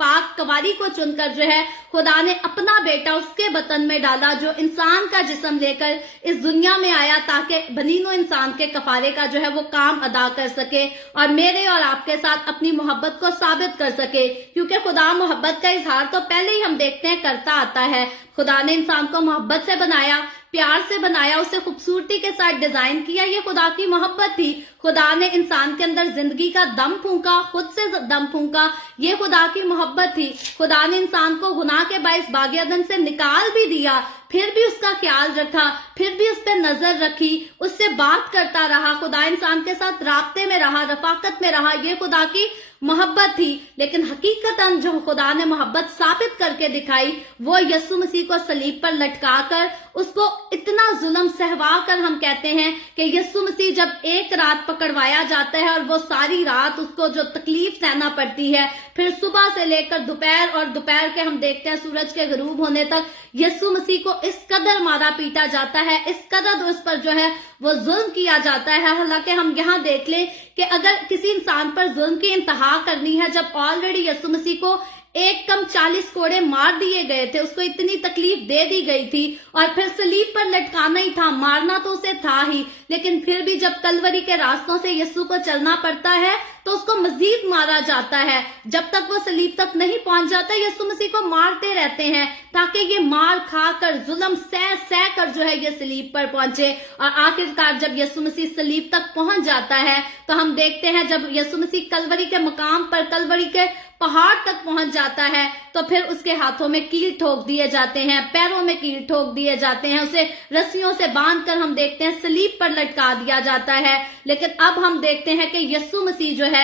पाक कवारी को चुनकर जो है खुदा ने अपना बेटा उसके बतन में डाला, जो इंसान का जिस्म लेकर इस दुनिया में आया ताकि बनीनो इंसान के कफारे का जो है वो काम अदा कर सके और मेरे और आपके साथ अपनी मोहब्बत को साबित कर सके। क्योंकि खुदा मोहब्बत का इजहार तो पहले ही हम देखते हैं करता आता है। खुदा ने इंसान को मोहब्बत से बनाया, प्यार से बनाया, उसे खूबसूरती के साथ डिजाइन किया, ये खुदा की मोहब्बत थी। खुदा ने इंसान के अंदर जिंदगी का दम फूंका, खुद से दम फूंका, ये खुदा की मोहब्बत थी। खुदा ने इंसान को गुनाह के बाइस बाग़े अदन से निकाल भी दिया, फिर भी उसका ख्याल रखा, फिर भी उस पर नजर रखी, उससे बात करता रहा, खुदा इंसान के साथ राब्ते में रहा, रफाकत में रहा, ये खुदा की मोहब्बत थी। लेकिन हकीकतन जो खुदा ने मोहब्बत साबित करके दिखाई वो यीशु मसीह को सलीब पर लटकाकर उसको इतना जुल्म सहवा कर, हम कहते हैं कि यीशु मसीह जब एक रात पकड़वाया जाता है और वो सारी रात उसको जो तकलीफ सहना पड़ती है, फिर सुबह से लेकर दोपहर और दोपहर के हम देखते हैं सूरज के गरूब होने तक यीशु मसीह को इस कदर मारा पीटा जाता है, इस कदर उस पर जो है वो जुल्म किया जाता है। हालांकि हम यहाँ देख लें कि अगर किसी इंसान पर जुल्म की इंतहा करनी है, जब ऑलरेडी यीशु मसीह को एक कम 40 कोड़े मार दिए गए थे, उसको इतनी तकलीफ दे दी गई थी और फिर सलीब पर लटकाना ही था, मारना तो उसे था ही, लेकिन फिर भी जब कलवरी के रास्तों से यीशु को चलना पड़ता है तो उसको मजीद मारा जाता है। जब तक वो सलीब तक नहीं पहुंच जाता, यीशु मसीह को मारते रहते हैं ताकि ये मार खाकर जुल्म सह कर जो है ये सलीब पर पहुंचे। और आखिरकार जब यीशु मसीह सलीब तक पहुंच जाता है तो हम देखते हैं जब यीशु मसीह कलवरी के मकाम पर, कलवरी के पहाड़ तक पहुंच जाता है तो फिर उसके हाथों में कील ठोक दिए जाते हैं, पैरों में कील ठोक दिए जाते हैं, उसे रस्सियों से बांधकर हम देखते हैं सलीब पर लटका दिया जाता है। लेकिन अब हम देखते हैं कि यीशु मसीह जो है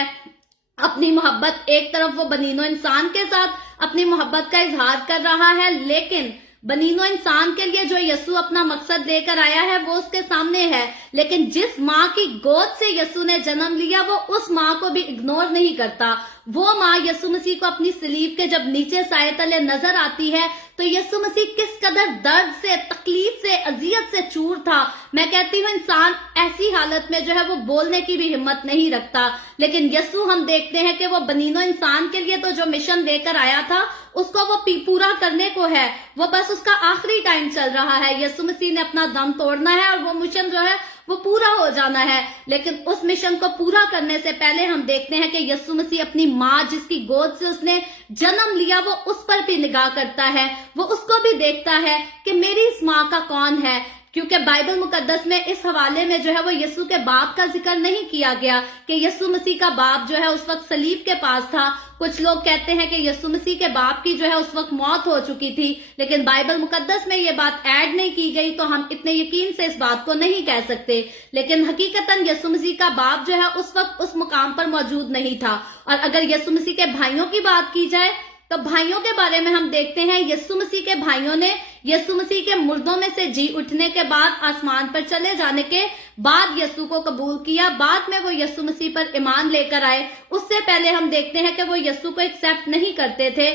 अपनी मोहब्बत, एक तरफ वो बनीनो इंसान के साथ अपनी मोहब्बत का इजहार कर रहा है, लेकिन बनीनो इंसान के लिए जो यीशु अपना मकसद लेकर आया है वो उसके सामने है। लेकिन जिस माँ की गोद से यीशु ने जन्म लिया वो उस माँ को भी इग्नोर नहीं करता। वो माँ यीशु मसीह को अपनी सलीब के जब नीचे साए तले नजर आती है तो यीशु मसीह किस कदर दर्द से, तकलीफ से, अजियत से चूर था। मैं कहती हूँ इंसान ऐसी हालत में जो है वो बोलने की भी हिम्मत नहीं रखता, लेकिन यीशु हम देखते हैं कि वो बनीनो इंसान के लिए तो जो मिशन लेकर आया था उसको वो पूरा करने को है, वो बस उसका आखिरी टाइम चल रहा है। यीशु मसीह ने अपना दम तोड़ना है और वो मिशन जो है वो पूरा हो जाना है। लेकिन उस मिशन को पूरा करने से पहले हम देखते हैं कि यीशु मसीह अपनी माँ जिसकी गोद से उसने जन्म लिया वो उस पर भी निगाह करता है, वो उसको भी देखता है कि मेरी इस माँ का कौन है। क्योंकि बाइबल मुकद्दस में इस हवाले में जो है वो यीशु के बाप का जिक्र नहीं किया गया कि यीशु मसीह का बाप जो है उस वक्त सलीब के पास था। कुछ लोग कहते हैं कि यीशु मसीह के बाप की जो है उस वक्त मौत हो चुकी थी, लेकिन बाइबल मुकद्दस में ये बात ऐड नहीं की गई, तो हम इतने यकीन से इस बात को नहीं कह सकते। लेकिन हकीकतन यीशु मसीह का बाप जो है उस वक्त उस मुकाम पर मौजूद नहीं था। और अगर यीशु मसीह के भाइयों की बात की जाए तो भाइयों के बारे में हम देखते हैं यीशु मसीह के भाइयों ने यीशु मसीह के मुर्दों में से जी उठने के बाद, आसमान पर चले जाने के बाद यीशु को कबूल किया। बाद में वो यीशु मसीह पर ईमान लेकर आए। उससे पहले हम देखते हैं कि वो यीशु को एक्सेप्ट नहीं करते थे,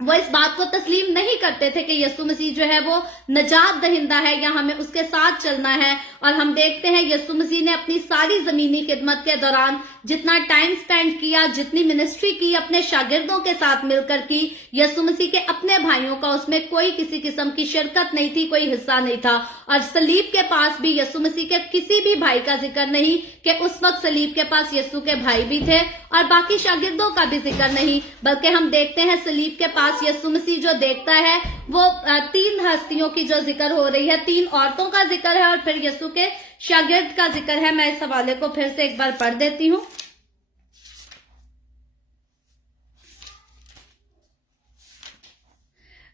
वो इस बात को तस्लीम नहीं करते थे कि यीशु मसीह जो है वो नजात दहिंदा है या हमें उसके साथ चलना है। और हम देखते हैं यीशु मसीह ने अपनी सारी जमीनी खिदमत के दौरान जितना टाइम स्पेंड किया, जितनी मिनिस्ट्री की, अपने शागिर्दों के साथ मिलकर की, यीशु मसीह के अपने भाइयों का उसमें कोई किसी किस्म की शिरकत नहीं थी, कोई हिस्सा नहीं था। और सलीब के पास भी यीशु मसीह के किसी भी भाई का जिक्र नहीं कि उस वक्त सलीब के पास यीशु के भाई भी थे, और बाकी शागिर्दों का भी जिक्र नहीं, बल्कि हम देखते हैं सलीब के पास यीशु मसीह जो देखता है वो 3 हस्तियों की जो जिक्र हो रही है, 3 औरतों का जिक्र है और फिर यीशु के शागिर्द का जिक्र है। मैं इस हवाले को फिर से एक बार पढ़ देती हूँ।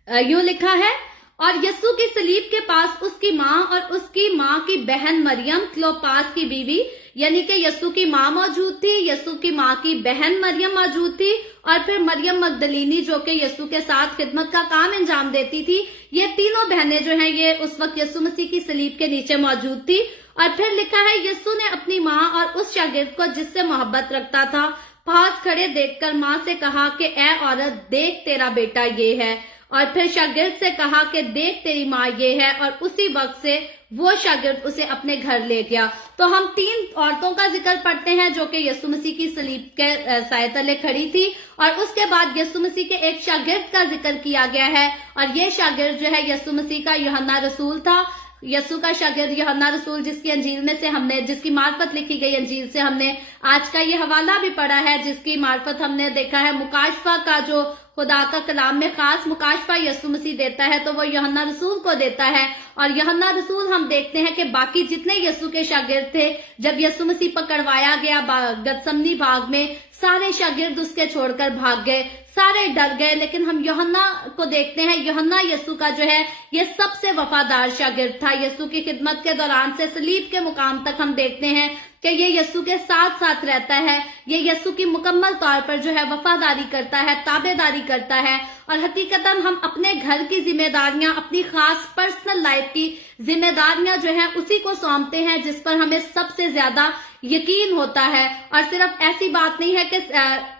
यूं लिखा है, और यीशु की सलीब के पास उसकी माँ और उसकी माँ की बहन मरियम, क्लोपास की बीवी, यानी कि यीशु की माँ मौजूद थी, यीशु की माँ की बहन मरियम मौजूद थी, और फिर मरियम मगदलीनी जो कि यीशु के साथ खिदमत का काम अंजाम देती थी। ये तीनों बहनें जो हैं ये उस वक्त यीशु मसीह की सलीब के नीचे मौजूद थी। और फिर लिखा है, यीशु ने अपनी माँ और उस शागिर्द को जिससे मोहब्बत रखता था पास खड़े देखकर माँ से कहा कि ए औरत, देख तेरा बेटा ये है। और फिर शागिर्द से कहा कि देख तेरी माँ ये है, और उसी वक्त से वो शागिर्द उसे अपने घर ले गया। तो हम 3 औरतों का जिक्र पढ़ते हैं जो कि यीशु मसीह की सलीब के साए तले खड़ी थी, और उसके बाद यीशु मसीह के एक शागिर्द का जिक्र किया गया है, और ये शागिर्द जो है यीशु मसीह का यूहन्ना रसूल था। यीशु का शागिर्द यूहन्ना रसूल जिसकी अंजील में से हमने, जिसकी मार्फत लिखी गई अंजील से हमने आज का ये हवाला भी पढ़ा है, जिसकी मार्फत हमने देखा है मुकाशफा का, जो खुदा का कलाम में खास मुकाशफा यीशु मसीह देता है तो वो यूहन्ना रसूल को देता है। और यूहन्ना रसूल हम देखते हैं कि बाकी जितने यीशु के शागिर्द थे, जब यीशु मसीह पकड़वाया गया गतसमनी बाग में, सारे शागिर्द उसके छोड़कर भाग गए, सारे डर गए। लेकिन हम यूहन्ना को देखते हैं, यूहन्ना यीशु का जो है ये सबसे वफादार शागिर्द था। यीशु की खिदमत के दौरान से सलीब के मुकाम तक हम देखते हैं कि ये यीशु के साथ साथ रहता है, ये यीशु की मुकम्मल तौर पर जो है वफादारी करता है, ताबेदारी करता है। और हकीकतन हम अपने घर की जिम्मेदारियां, अपनी खास पर्सनल लाइफ की जिम्मेदारियां जो है उसी को सौंपते हैं जिस पर हमें सबसे ज्यादा यकीन होता है। और सिर्फ ऐसी बात नहीं है कि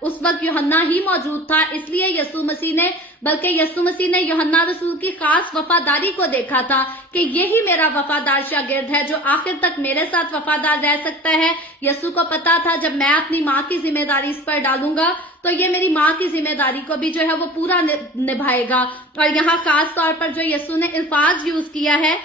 उस वक्त यूहन्ना ही मौजूद था इसलिए यीशु मसीह ने, बल्कि यीशु मसीह ने यूहन्ना रसूल की खास वफादारी को देखा था कि यही मेरा वफादार शागिर्द है जो आखिर तक मेरे साथ वफादार रह सकता है। यीशु को पता था जब मैं अपनी माँ की जिम्मेदारी इस पर डालूंगा तो ये मेरी माँ की जिम्मेदारी को भी जो है वो पूरा निभाएगा। और यहाँ खास तौर पर जो यीशु ने अल्फाज यूज किया है,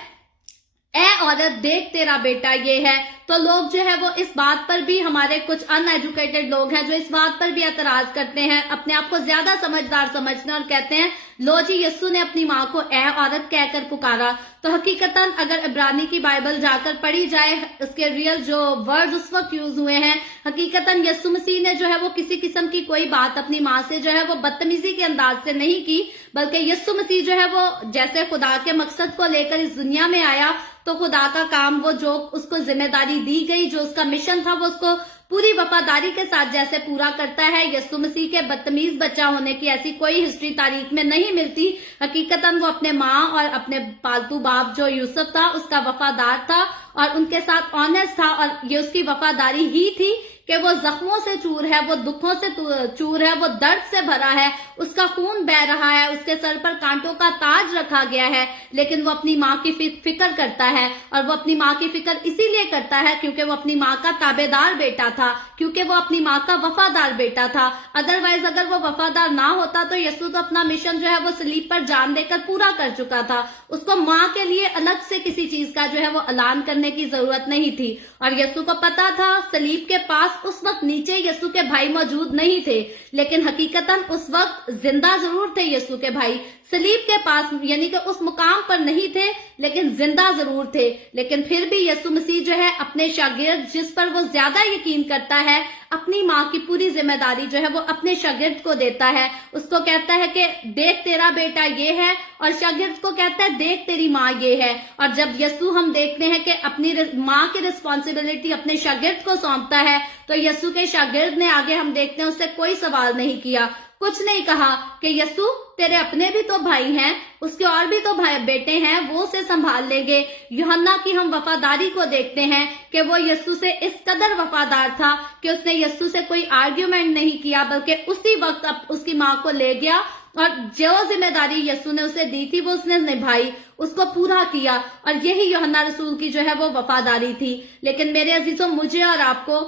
ए औरत देख तेरा बेटा ये है, तो लोग जो है वो इस बात पर भी, हमारे कुछ अनएजुकेटेड लोग हैं जो इस बात पर भी एतराज करते हैं, अपने आप को ज्यादा समझदार समझते हैं और कहते हैं लो जी यीशु ने अपनी माँ को ए औरत कहकर पुकारा। तो हकीकतन अगर इब्रानी की बाइबल जाकर पढ़ी जाए, उसके रियल जो वर्ड उस वक्त यूज हुए हैं, हकीकतन यीशु मसीह ने जो है वो किसी किस्म की कोई बात अपनी माँ से जो है वो बदतमीजी के अंदाज से नहीं की, बल्कि यीशु मसीह जो है वो जैसे खुदा के मकसद को लेकर इस दुनिया में आया तो खुदा का काम, वो जो उसको जिम्मेदारी दी गई, जो उसका मिशन था, वो उसको पूरी वफादारी के साथ जैसे पूरा करता है। यीशु मसीह के बदतमीज बच्चा होने की ऐसी कोई हिस्ट्री तारीख में नहीं मिलती। हकीकतन वो अपने माँ और अपने पालतू बाप जो यूसुफ था उसका वफादार था और उनके साथ ऑनेस्ट था। और ये उसकी वफादारी ही थी कि वो जख्मों से चूर है, वो दुखों से चूर है, वो दर्द से भरा है, उसका खून बह रहा है, उसके सर पर कांटों का ताज रखा गया है, लेकिन वो अपनी माँ की फिक्र करता है। और वो अपनी माँ की फिक्र इसीलिए करता है क्योंकि वो अपनी माँ का ताबेदार बेटा था, क्योंकि वो अपनी माँ का वफादार बेटा था। अदरवाइज अगर वो वफादार ना होता तो यीशु तो अपना मिशन जो है वो सलीब पर जान देकर पूरा कर चुका था। उसको माँ के लिए अलग से किसी चीज का जो है वो ऐलान करने की जरूरत नहीं थी। और यीशु को पता था सलीब के पास उस वक्त नीचे यीशु के भाई मौजूद नहीं थे, लेकिन हकीकतन उस वक्त जिंदा जरूर थे यीशु के भाई। सलीब के पास यानी कि उस मुकाम पर नहीं थे लेकिन जिंदा जरूर थे। लेकिन फिर भी यीशु मसीह जो है अपने शागिर्द जिस पर वो ज्यादा यकीन करता है, अपनी माँ की पूरी जिम्मेदारी जो है वो अपने शागिर्द को देता है। उसको कहता है कि देख तेरा बेटा ये है, और शागिर्द को कहता है देख तेरी माँ ये है। और जब यीशु हम देखते हैं कि अपनी माँ की रिस्पॉन्सिबिलिटी अपने शागिर्द को सौंपता है, तो यीशु के शागिर्द ने आगे हम देखते हैं उससे कोई सवाल नहीं किया, कुछ नहीं कहा कि यीशु तेरे अपने भी तो भाई हैं, उसके और भी तो भाई बेटे हैं, वो उसे संभाल लेंगे। यूहन्ना की हम वफादारी को देखते हैं कि वो यीशु से इस कदर वफादार था कि उसने यीशु से कोई आर्ग्यूमेंट नहीं किया, बल्कि उसी वक्त अब उसकी माँ को ले गया और जो जिम्मेदारी यीशु ने उसे दी थी वो उसने निभाई, उसको पूरा किया। और यही यूहन्ना रसूल की जो है वो वफादारी थी। लेकिन मेरे अजीजों, मुझे और आपको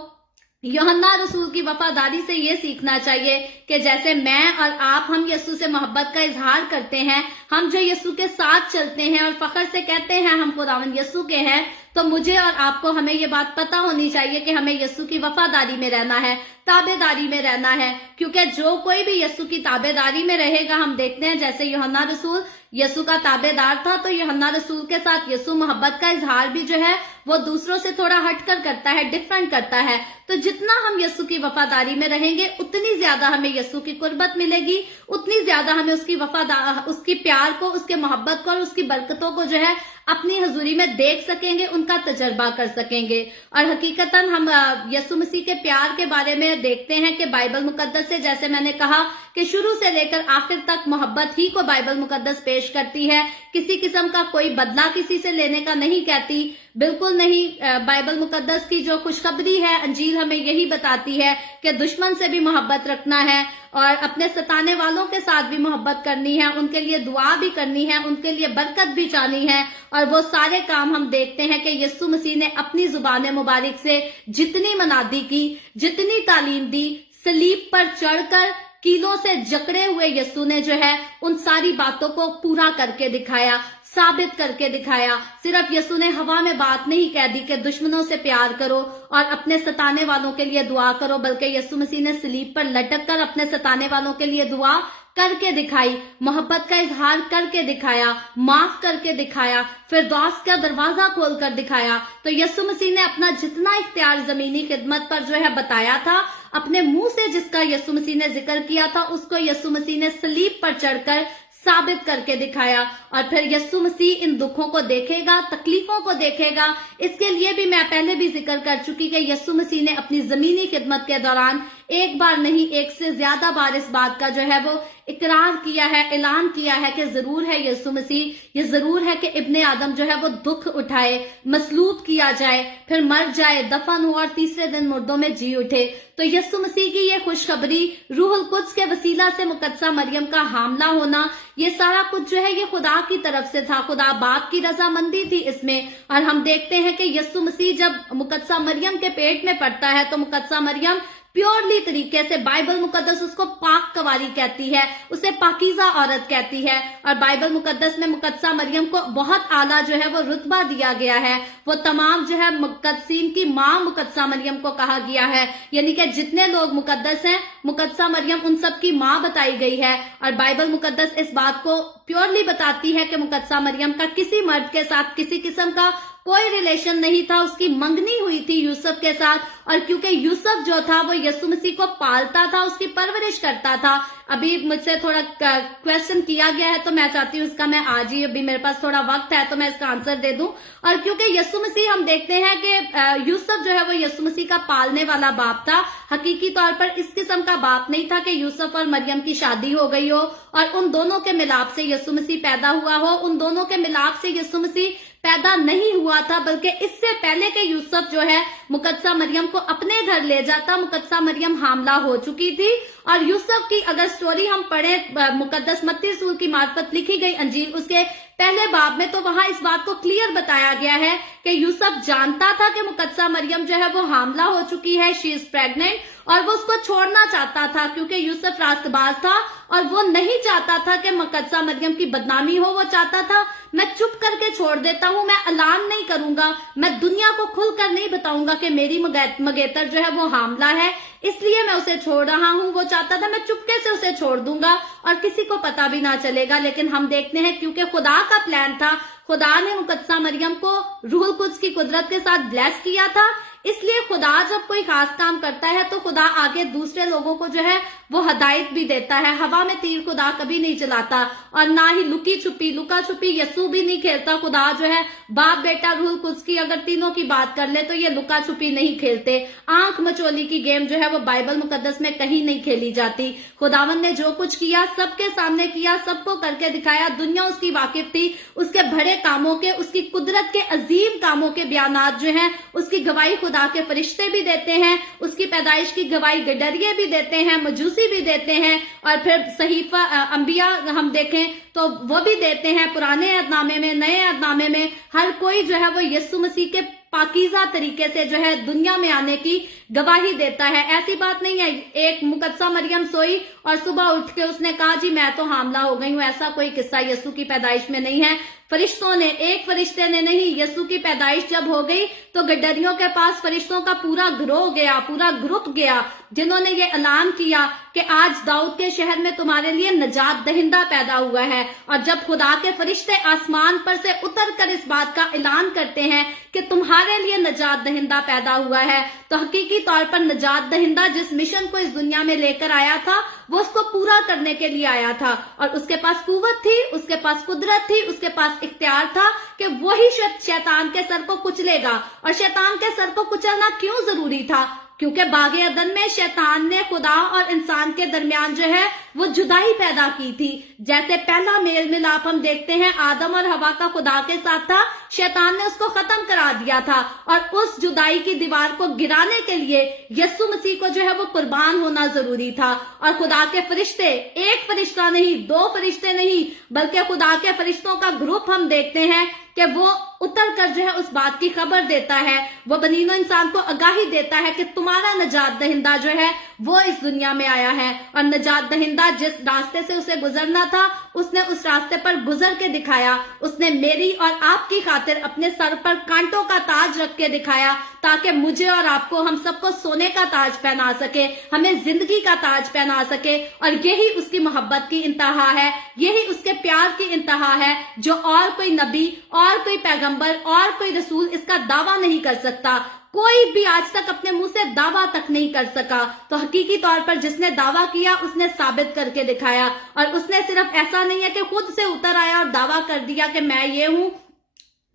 यूहन्ना रसूल की वफादारी से ये सीखना चाहिए कि जैसे मैं और आप, हम यीशु से मोहब्बत का इजहार करते हैं, हम जो यीशु के साथ चलते हैं और फख्र से कहते हैं हम खुदावंद यीशु के हैं, तो मुझे और आपको हमें ये बात पता होनी चाहिए कि हमें यीशु की वफादारी में रहना है, ताबेदारी में रहना है। क्योंकि जो कोई भी यीशु की ताबेदारी में रहेगा, हम देखते हैं जैसे यूहन्ना रसूल यीशु का ताबेदार था, तो यूहन्ना रसूल के साथ यीशु मोहब्बत का इजहार भी जो है वो दूसरों से थोड़ा हटकर करता है, डिफरेंट करता है। तो जितना हम यीशु की वफादारी में रहेंगे उतनी ज्यादा हमें यीशु की कुर्बत मिलेगी, उतनी ज्यादा हमें उसकी प्यार को, उसके मोहब्बत को और उसकी बरकतों को जो है अपनी हजूरी में देख सकेंगे, उनका तजर्बा कर सकेंगे। और हकीकतन हम यीशु मसीह के प्यार के बारे में देखते हैं कि बाइबल मुकद्दस से, जैसे मैंने कहा कि शुरू से लेकर आखिर तक मोहब्बत ही को बाइबल मुकद्दस पेश करती है, किसी किस्म का कोई बदला किसी से लेने का नहीं कहती, बिल्कुल नहीं। बाइबल मुकद्दस की जो खुशखबरी है, अंजील हमें यही बताती है कि दुश्मन से भी मोहब्बत रखना है और अपने सताने वालों के साथ भी मोहब्बत करनी है, उनके लिए दुआ भी करनी है, उनके लिए बरकत भी चाहनी है। और वो सारे काम हम देखते हैं कि यीशु मसीह ने अपनी जुबान मुबारक से जितनी मनादी की, जितनी तालीम दी, सलीब पर चढ़कर कीलों से जकड़े हुए यीशु ने जो है उन सारी बातों को पूरा करके दिखाया, साबित करके दिखाया। सिर्फ यीशु ने हवा में बात नहीं कह दी कि दुश्मनों से प्यार करो और अपने सताने वालों के लिए दुआ करो, बल्कि यीशु मसीह ने सलीब पर लटक कर अपने सताने वालों के लिए दुआ करके दिखाई, मोहब्बत का इजहार करके दिखाया, माफ करके दिखाया, फिरदौस का दरवाजा खोल कर दिखाया। तो यीशु मसीह ने अपना जितना इख्तियार जमीनी खिदमत पर जो है बताया था, अपने मुंह से जिसका यीशु मसीह ने जिक्र किया था, उसको यीशु मसीह ने सलीब पर चढ़कर साबित करके दिखाया। और फिर यीशु मसीह इन दुखों को देखेगा, तकलीफों को देखेगा। इसके लिए भी मैं पहले भी जिक्र कर चुकी कि यीशु मसीह ने अपनी जमीनी खिदमत के दौरान एक बार नहीं, एक से ज्यादा बार इस बात का जो है वो इकरार किया है, ऐलान किया है कि जरूर है यीशु मसीह, ये जरूर है कि इब्ने आदम जो है वो दुख उठाए, मसलूब किया जाए, फिर मर जाए, दफन हो और तीसरे दिन मुर्दों में जी उठे। तो यीशु मसीह की ये खुशखबरी, रूहुल कुद्स के वसीला से मुकद्दसा मरियम का हामला होना, ये सारा कुछ जो है ये खुदा की तरफ से था, खुदा बाप की रजामंदी थी इसमें। और हम देखते हैं कि यीशु मसीह जब मुकद्दसा मरियम के पेट में पड़ता है तो मुकद्दसा मरियम प्योरली तरीके से, बाइबल मुकद्दस उसको पाक कवारी कहती है, उसे पाकीज़ा औरत कहती है। और बाइबल मुकद्दस में मुकद्दसा मरियम को बहुत आला जो है वो रुतबा दिया गया है। वो तमाम जो है मुकद्दसीन की माँ मुकद्दसा मरियम को कहा गया है, यानी कि जितने लोग मुकद्दस हैं, मुकद्दसा मरियम उन सब की माँ बताई गई है। और बाइबल मुकद्दस इस बात को प्योरली बताती है कि मुकद्दसा मरियम का किसी मर्द के साथ किसी किस्म का कोई रिलेशन नहीं था। उसकी मंगनी हुई थी यूसुफ के साथ, और क्योंकि यूसुफ जो था वो यीशु मसीह को पालता था, उसकी परवरिश करता था। अभी मुझसे थोड़ा क्वेश्चन किया गया है तो मैं चाहती हूँ इसका मैं आज ही, अभी मेरे पास थोड़ा वक्त है तो मैं इसका आंसर दे दूं। और क्योंकि यीशु मसीह हम देखते हैं कि यूसुफ जो है वो यीशु मसीह का पालने वाला बाप था, हकीकी तौर पर इस किस्म का बाप नहीं था कि यूसुफ और मरियम की शादी हो गई हो और उन दोनों के मिलाप से यीशु मसीह पैदा हुआ हो। उन दोनों के मिलाप से यीशु मसीह पैदा नहीं हुआ था, बल्कि इससे पहले के यूसुफ जो है मुकद्दसा मरियम को अपने घर ले जाता। मुकद्दसा मरियम हामला हो चुकी थी और यूसुफ की अगर स्टोरी हम पढ़े मुकद्दस मत्ती रसूल की मार्फत लिखी गई अंजील उसके पहले बाब में, तो वहां इस बात को क्लियर बताया गया है कि यूसुफ जानता था कि मुकद्दसा मरियम जो है वो हामला हो चुकी है, शी इज प्रेग्नेंट, और वो उसको छोड़ना चाहता था क्योंकि यूसुफ रास्तबाज था और वो नहीं चाहता था कि मुकद्दसा मरियम की बदनामी हो। वो चाहता था मैं चुप करके छोड़ देता हूं, मैं ऐलान नहीं करूंगा, मैं दुनिया को खुलकर नहीं बताऊंगा कि मेरी मंगेतर जो है वो हामला है, इसलिए मैं उसे छोड़ रहा हूं। वो चाहता था मैं चुपके से उसे छोड़ दूंगा और किसी को पता भी ना चलेगा। लेकिन हम देखते हैं क्योंकि खुदा का प्लान था, खुदा ने मुकद्दसा मरियम को रूहुल कुद्स की कुदरत के साथ ब्लेस किया था, इसलिए खुदा जब कोई खास काम करता है तो खुदा आगे दूसरे लोगों को जो है वो हदायत भी देता है। हवा में तीर खुदा कभी नहीं चलाता और ना ही लुका छुपी यस्सु भी नहीं खेलता। खुदा जो है बाप बेटा रूहुल कुद्स की अगर तीनों की बात कर ले तो ये लुका छुपी नहीं खेलते। आंख मचोली की गेम जो है वो बाइबल मुकद्दस में कहीं नहीं खेली जाती। खुदावन ने जो कुछ किया सबके सामने किया, सबको करके दिखाया। दुनिया उसकी वाकिफ थी, उसके बड़े कामों के, उसकी कुदरत के अजीम कामों के बयानात जो हैं उसकी गवाही खुदा के फरिश्ते भी देते हैं, उसकी पैदाइश की गवाही गडरिये भी देते हैं, मजूसी भी देते हैं, और फिर सहीफा अंबिया हम देखें तो वो भी देते हैं। पुराने अहदनामे में, नए अहदनामे में हर कोई जो है वो यीशु मसीह के पाकीज़ा तरीके से जो है दुनिया में आने की गवाही देता है। ऐसी बात नहीं है एक मुकद्दसा मरियम सोई और सुबह उठ के उसने कहा जी मैं तो हामला हो गई हूं, ऐसा कोई किस्सा यीशु की पैदाइश में नहीं है। फरिश्तों ने, एक फरिश्ते ने नहीं, यीशु की पैदाइश जब हो गई तो गड्डरियों के पास फरिश्तों का पूरा गिरोह गया, पूरा ग्रुप गया, जिन्होंने ये ऐलान किया कि आज दाऊद के शहर में तुम्हारे लिए नजात दहिंदा पैदा हुआ है। और जब खुदा के फरिश्ते आसमान पर से उतर कर इस बात का ऐलान करते हैं कि तुम्हारे लिए नजात दहिंदा पैदा हुआ है, तो हकीकी तौर पर नजात दहिंदा जिस मिशन को इस दुनिया में लेकर आया था वो उसको पूरा करने के लिए आया था, और उसके पास कुव्वत थी, उसके पास कुदरत थी, उसके पास इख्तियार था कि वही शैतान के सर को कुचलेगा। और शैतान के सर को कुचलना क्यों जरूरी था? क्योंकि बागे अदन में शैतान ने खुदा और इंसान के दरमियान जो है वो जुदाई पैदा की थी। जैसे पहला मेल मिलाप हम देखते हैं आदम और हवा का खुदा के साथ था, शैतान ने उसको खत्म करा दिया था, और उस जुदाई की दीवार को गिराने के लिए यीशु मसीह को जो है वो कुर्बान होना जरूरी था। और खुदा के फरिश्ते, एक फरिश्ता नहीं, दो फरिश्ते नहीं, बल्कि खुदा के फरिश्तों का ग्रुप हम देखते हैं कि वो उतर कर जो है उस बात की खबर देता है, वो बनीनो इंसान को आगाही देता है कि तुम्हारा नजात दहिंदा जो है वो इस दुनिया में आया है। और नजात दहिंदा जिस रास्ते से उसे गुजरना था उसने उस रास्ते पर गुजर के दिखाया। उसने मेरी और आपकी खातिर अपने सर पर कांटों का ताज रख के दिखाया, ताकि मुझे और आपको, हम सबको सोने का ताज पहना सके, हमें जिंदगी का ताज पहना सके। और यही उसकी मोहब्बत की इंतहा है, यही उसके प्यार की इंतहा है, जो और कोई नबी और कोई पैगंबर और कोई रसूल इसका दावा नहीं कर सकता। कोई भी आज तक अपने मुंह से दावा तक नहीं कर सका। तो हकीकी तौर पर जिसने दावा किया उसने साबित करके दिखाया, और उसने सिर्फ ऐसा नहीं है कि खुद से उतर आया और दावा कर दिया कि मैं ये हूं,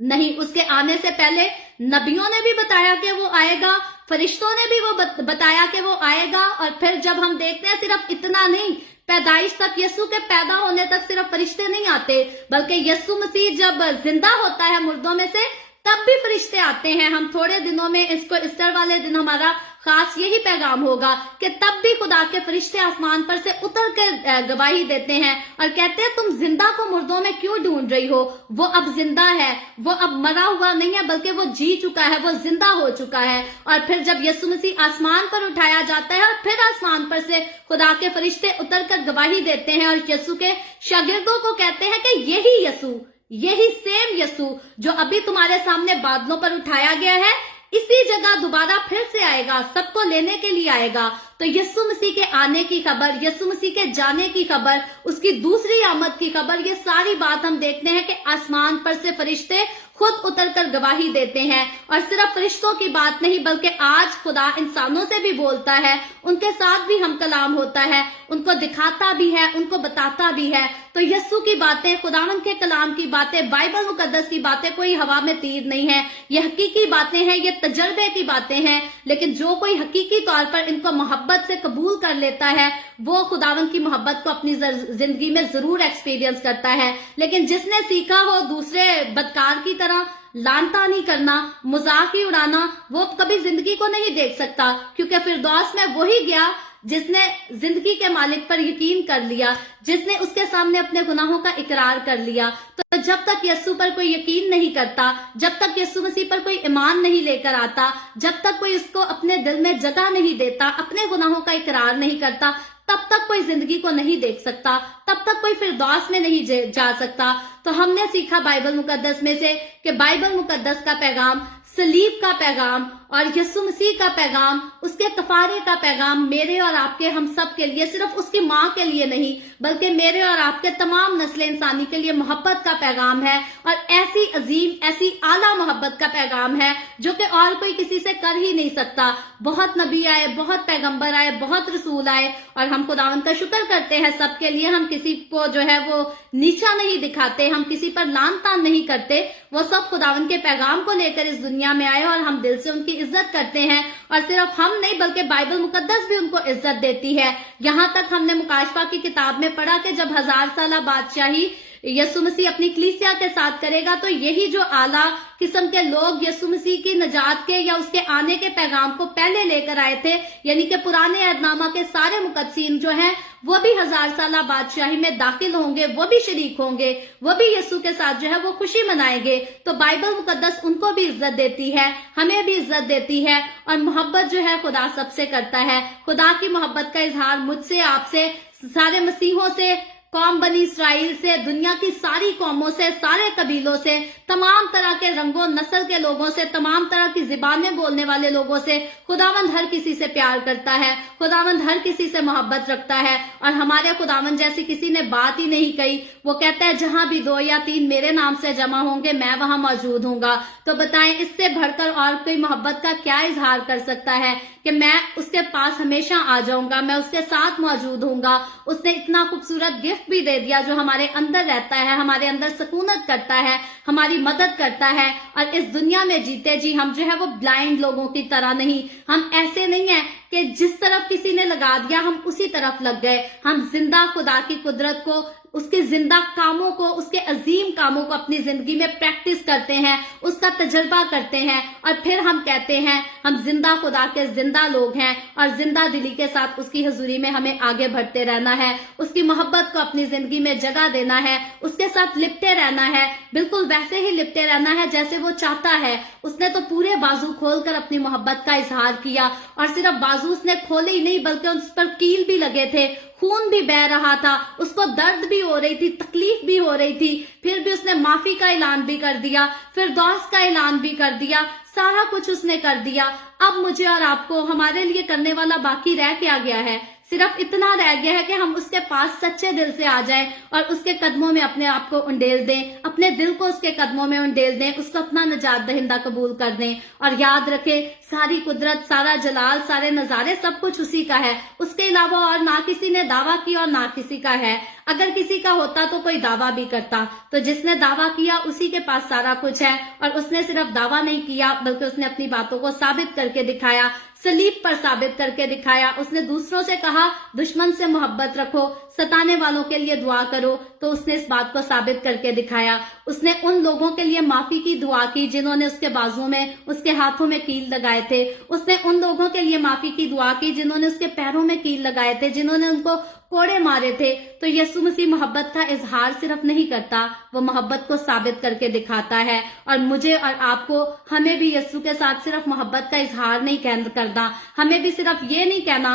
नहीं, उसके आने से पहले नबियों ने भी बताया कि वो आएगा, फरिश्तों ने भी वो बताया कि वो आएगा। और फिर जब हम देखते हैं सिर्फ इतना नहीं, पैदाइश तक, यीशु के पैदा होने तक सिर्फ फरिश्ते नहीं आते, बल्कि यीशु मसीह जब जिंदा होता है मुर्दों में से तब भी फरिश्ते आते हैं। हम थोड़े दिनों में इसको ईस्टर वाले दिन हमारा खास यही पैगाम होगा कि तब भी खुदा के फरिश्ते आसमान पर से उतर कर गवाही देते हैं और कहते हैं तुम जिंदा को मुर्दों में क्यों ढूंढ रही हो, वो अब जिंदा है, वो अब मरा हुआ नहीं है बल्कि वो जी चुका है, वो जिंदा हो चुका है। और फिर जब यीशु मसीह आसमान पर उठाया जाता है और फिर आसमान पर से खुदा के फरिश्ते उतर कर गवाही देते हैं और यीशु के शागिर्दों को कहते हैं कि यही यीशु, यही सेम यीशु जो अभी तुम्हारे सामने बादलों पर उठाया गया है, इसी जगह दोबारा फिर से आएगा, सबको लेने के लिए आएगा। तो यीशु मसीह के आने की खबर, यीशु मसीह के जाने की खबर, उसकी दूसरी आमद की खबर, ये सारी बात हम देखते हैं कि आसमान पर से फरिश्ते खुद उतरकर गवाही देते हैं। और सिर्फ फरिश्तों की बात नहीं बल्कि आज खुदा इंसानों से भी बोलता है, उनके साथ भी हम कलाम होता है, उनको दिखाता भी है, उनको बताता भी है। तो यीशु की बातें, खुदावंद के कलाम की बातें, बाइबल मुकद्दस की बातें कोई हवा में तीर नहीं है, ये हकीकी बातें हैं, ये तजर्बे की बातें हैं। लेकिन जो कोई हकीकी तौर पर इनको मोहब्बत से कबूल कर लेता है वो खुदावंद की मोहब्बत को अपनी जिंदगी में जरूर एक्सपीरियंस करता है। लेकिन जिसने सीखा हो दूसरे बदकार की तरह लानता नहीं करना, मजाक ही उड़ाना, वो कभी जिंदगी को नहीं देख सकता, क्योंकि फिरदौस में वही गया जिसने जिंदगी के मालिक पर यकीन कर लिया, जिसने उसके सामने अपने गुनाहों का इकरार कर लिया। तो जब तक यीशु पर कोई यकीन नहीं करता, जब तक यीशु मसीह पर कोई ईमान नहीं लेकर आता, जब तक कोई उसको अपने दिल में जगह नहीं देता, अपने गुनाहों का इकरार नहीं करता, तब तक कोई जिंदगी को नहीं देख सकता, तब तक कोई फिरदौस में नहीं जा सकता। तो हमने सीखा बाइबल मुकद्दस में से कि बाइबल मुकद्दस का पैगाम, सलीब का पैगाम और यीशु मसीह का पैगाम, उसके कफारे का पैगाम मेरे और आपके, हम सब के लिए, सिर्फ उसकी माँ के लिए नहीं बल्कि मेरे और आपके तमाम नस्ल इंसानी के लिए मोहब्बत का पैगाम है। और ऐसी अजीम, ऐसी आला मोहब्बत का पैगाम है जो कि और कोई किसी से कर ही नहीं सकता। बहुत नबी आए, बहुत पैगंबर आए, बहुत रसूल आए और हम खुदावंद का शुक्र करते हैं सबके लिए। हम किसी को जो है वो नीचा नहीं दिखाते, हम किसी पर लान तान नहीं करते, वो सब खुदावंद के पैगाम को लेकर इस दुनिया में आए और हम दिल से उनकी इज्जत करते हैं। और सिर्फ हम नहीं बल्कि बाइबल मुकद्दस भी उनको इज्जत देती है। यहाँ तक हमने मुकाशफा की किताब में पढ़ा कि जब 1000 साल बादशाही यीशु मसीह अपनी कलीसिया के साथ करेगा तो यही जो आला किस्म के लोग यीशु मसीह की नजात के या उसके आने के पैगाम को पहले लेकर आए थे, यानी कि पुराने अहदनामा के सारे मुकद्दसीन जो हैं वो भी 1000 साल बादशाही में दाखिल होंगे, वो भी शरीक होंगे, वो भी यीशु के साथ जो है वो खुशी मनाएंगे। तो बाइबल मुकद्दस उनको भी इज्जत देती है, हमें भी इज्जत देती है। और मोहब्बत जो है खुदा सबसे करता है। खुदा की मोहब्बत का इजहार मुझसे, आपसे, सारे मसीहों से, कौम बनी इसराइल से, दुनिया की सारी कौमों से, सारे कबीलों से, तमाम तरह के रंगों नस्ल के लोगों से, तमाम तरह की जिबानें बोलने वाले लोगों से खुदावंद हर किसी से प्यार करता है, खुदावंद हर किसी से मोहब्बत रखता है। और हमारे खुदावंद जैसी किसी ने बात ही नहीं कही। वो कहता है जहां भी 2 या 3 मेरे नाम से जमा होंगे मैं वहां मौजूद हूंगा। तो बताएं इससे बढ़कर और कोई मोहब्बत का क्या इजहार कर सकता है कि मैं उसके पास हमेशा आ जाऊंगा, मैं उसके साथ मौजूद हूंगा। उसने इतना खूबसूरत गिफ्ट भी दे दिया जो हमारे अंदर रहता है, हमारे अंदर सुकूनत करता है, हमारी मदद करता है। और इस दुनिया में जीते जी हम जो है वो ब्लाइंड लोगों की तरह नहीं, हम ऐसे नहीं है कि जिस तरफ किसी ने लगा दिया हम उसी तरफ लग गए। हम जिंदा खुदा की कुदरत को, उसके जिंदा कामों को, उसके अजीम कामों को अपनी जिंदगी में प्रैक्टिस करते हैं, उसका तजर्बा करते हैं और फिर हम कहते हैं हम जिंदा खुदा के जिंदा लोग हैं। और जिंदा दिली के साथ उसकी हुजूरी में हमें आगे बढ़ते रहना है, उसकी मोहब्बत को अपनी जिंदगी में जगह देना है, उसके साथ लिपटे रहना है, बिल्कुल वैसे ही लिपटे रहना है जैसे वो चाहता है। उसने तो पूरे बाजू खोलकर अपनी मोहब्बत का इजहार किया और सिर्फ बाजू उसने खोले ही नहीं बल्कि उस पर कील भी लगे थे, खून भी बह रहा था, उसको दर्द भी हो रही थी, तकलीफ भी हो रही थी, फिर भी उसने माफी का ऐलान भी कर दिया, फिरदौस का ऐलान भी कर दिया, सारा कुछ उसने कर दिया। अब मुझे और आपको हमारे लिए करने वाला बाकी रह क्या गया है? सिर्फ इतना रह गया है कि हम उसके पास सच्चे दिल से आ जाएं और उसके कदमों में अपने आप को उंडेल दें, अपने दिल को उसके कदमों में उंडेल दें, उसको अपना निजात दहिंदा कबूल कर दें। और याद रखें, सारी कुदरत, सारा जलाल, सारे नजारे, सब कुछ उसी का है, उसके अलावा और ना किसी ने दावा किया और ना किसी का है। अगर किसी का होता तो कोई दावा भी करता, तो जिसने दावा किया उसी के पास सारा कुछ है। और उसने सिर्फ दावा नहीं किया बल्कि उसने अपनी बातों को साबित करके दिखाया, सलीब पर साबित करके दिखाया। उसने दूसरों से कहा दुश्मन से मोहब्बत रखो, सताने वालों के लिए दुआ करो, तो उसने इस बात को साबित करके दिखाया। उसने उन लोगों के लिए माफी की दुआ की जिन्होंने उसके बाजू में, उसके हाथों में कील लगाए थे। उसने उन लोगों के लिए माफी की दुआ की जिन्होंने उसके पैरों में कील लगाए थे, जिन्होंने उनको कोड़े मारे थे। तो यीशु मसीह मोहब्बत का इजहार सिर्फ नहीं करता, वो मोहब्बत को साबित करके दिखाता है। और मुझे और आपको, हमें भी यीशु के साथ सिर्फ मोहब्बत का इजहार नहीं करना, हमें भी सिर्फ ये नहीं कहना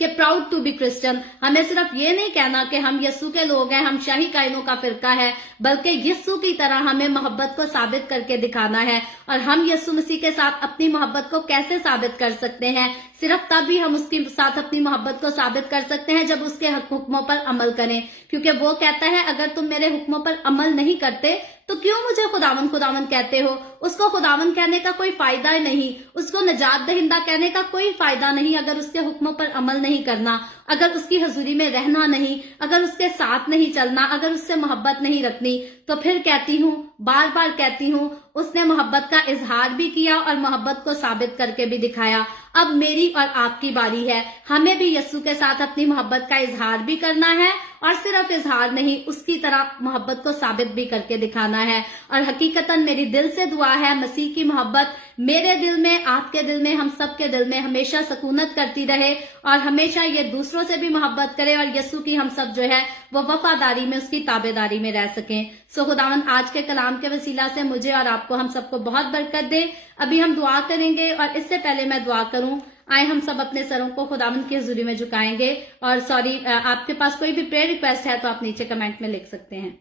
कि प्राउड टू बी क्रिश्चियन, हमें सिर्फ ये नहीं कहना कि हम यीशु के लोग हैं, हम शाही कायनों का फिरका है, बल्कि यीशु की तरह हमें मोहब्बत को साबित करके दिखाना है। और हम यीशु मसीह के साथ अपनी मोहब्बत को कैसे साबित कर सकते हैं? सिर्फ तभी हम उसके साथ अपनी मोहब्बत को साबित कर सकते हैं जब उसके हुक्मों पर अमल करें, क्योंकि वो कहता है अगर तुम मेरे हुक्मों पर अमल नहीं करते तो क्यों मुझे खुदावन खुदावन कहते हो? उसको खुदावन कहने का कोई फायदा ही नहीं, उसको निजात दहिंदा कहने का कोई फायदा नहीं अगर उसके हुक्मों पर अमल नहीं करना, अगर उसकी हजूरी में रहना नहीं, अगर उसके साथ नहीं चलना, अगर उससे मोहब्बत नहीं रखनी। तो फिर कहती हूँ, बार बार कहती हूँ, उसने मोहब्बत का इजहार भी किया और मोहब्बत को साबित करके भी दिखाया। अब मेरी और आपकी बारी है, हमें भी यीशु के साथ अपनी मोहब्बत का इजहार भी करना है और सिर्फ इजहार नहीं, उसकी तरह मोहब्बत को साबित भी करके दिखाना है। और हकीकतन मेरी दिल से दुआ है मसीह की मोहब्बत मेरे दिल में, आपके दिल में, हम सबके दिल में हमेशा सकूनत करती रहे और हमेशा ये दूसरों से भी मोहब्बत करे और यीशु की हम सब जो है वो वफादारी में, उसकी ताबेदारी में रह सकें। सो खुदावन आज के कलाम के वसीला से मुझे और आपको, हम सबको बहुत बरकत दे। अभी हम दुआ करेंगे और इससे पहले मैं दुआ करूं, आए हम सब अपने सरों को खुदावन की हुजूरी में झुकाएंगे। और सॉरी, आपके पास कोई भी प्रेयर रिक्वेस्ट है तो आप नीचे कमेंट में लिख सकते हैं।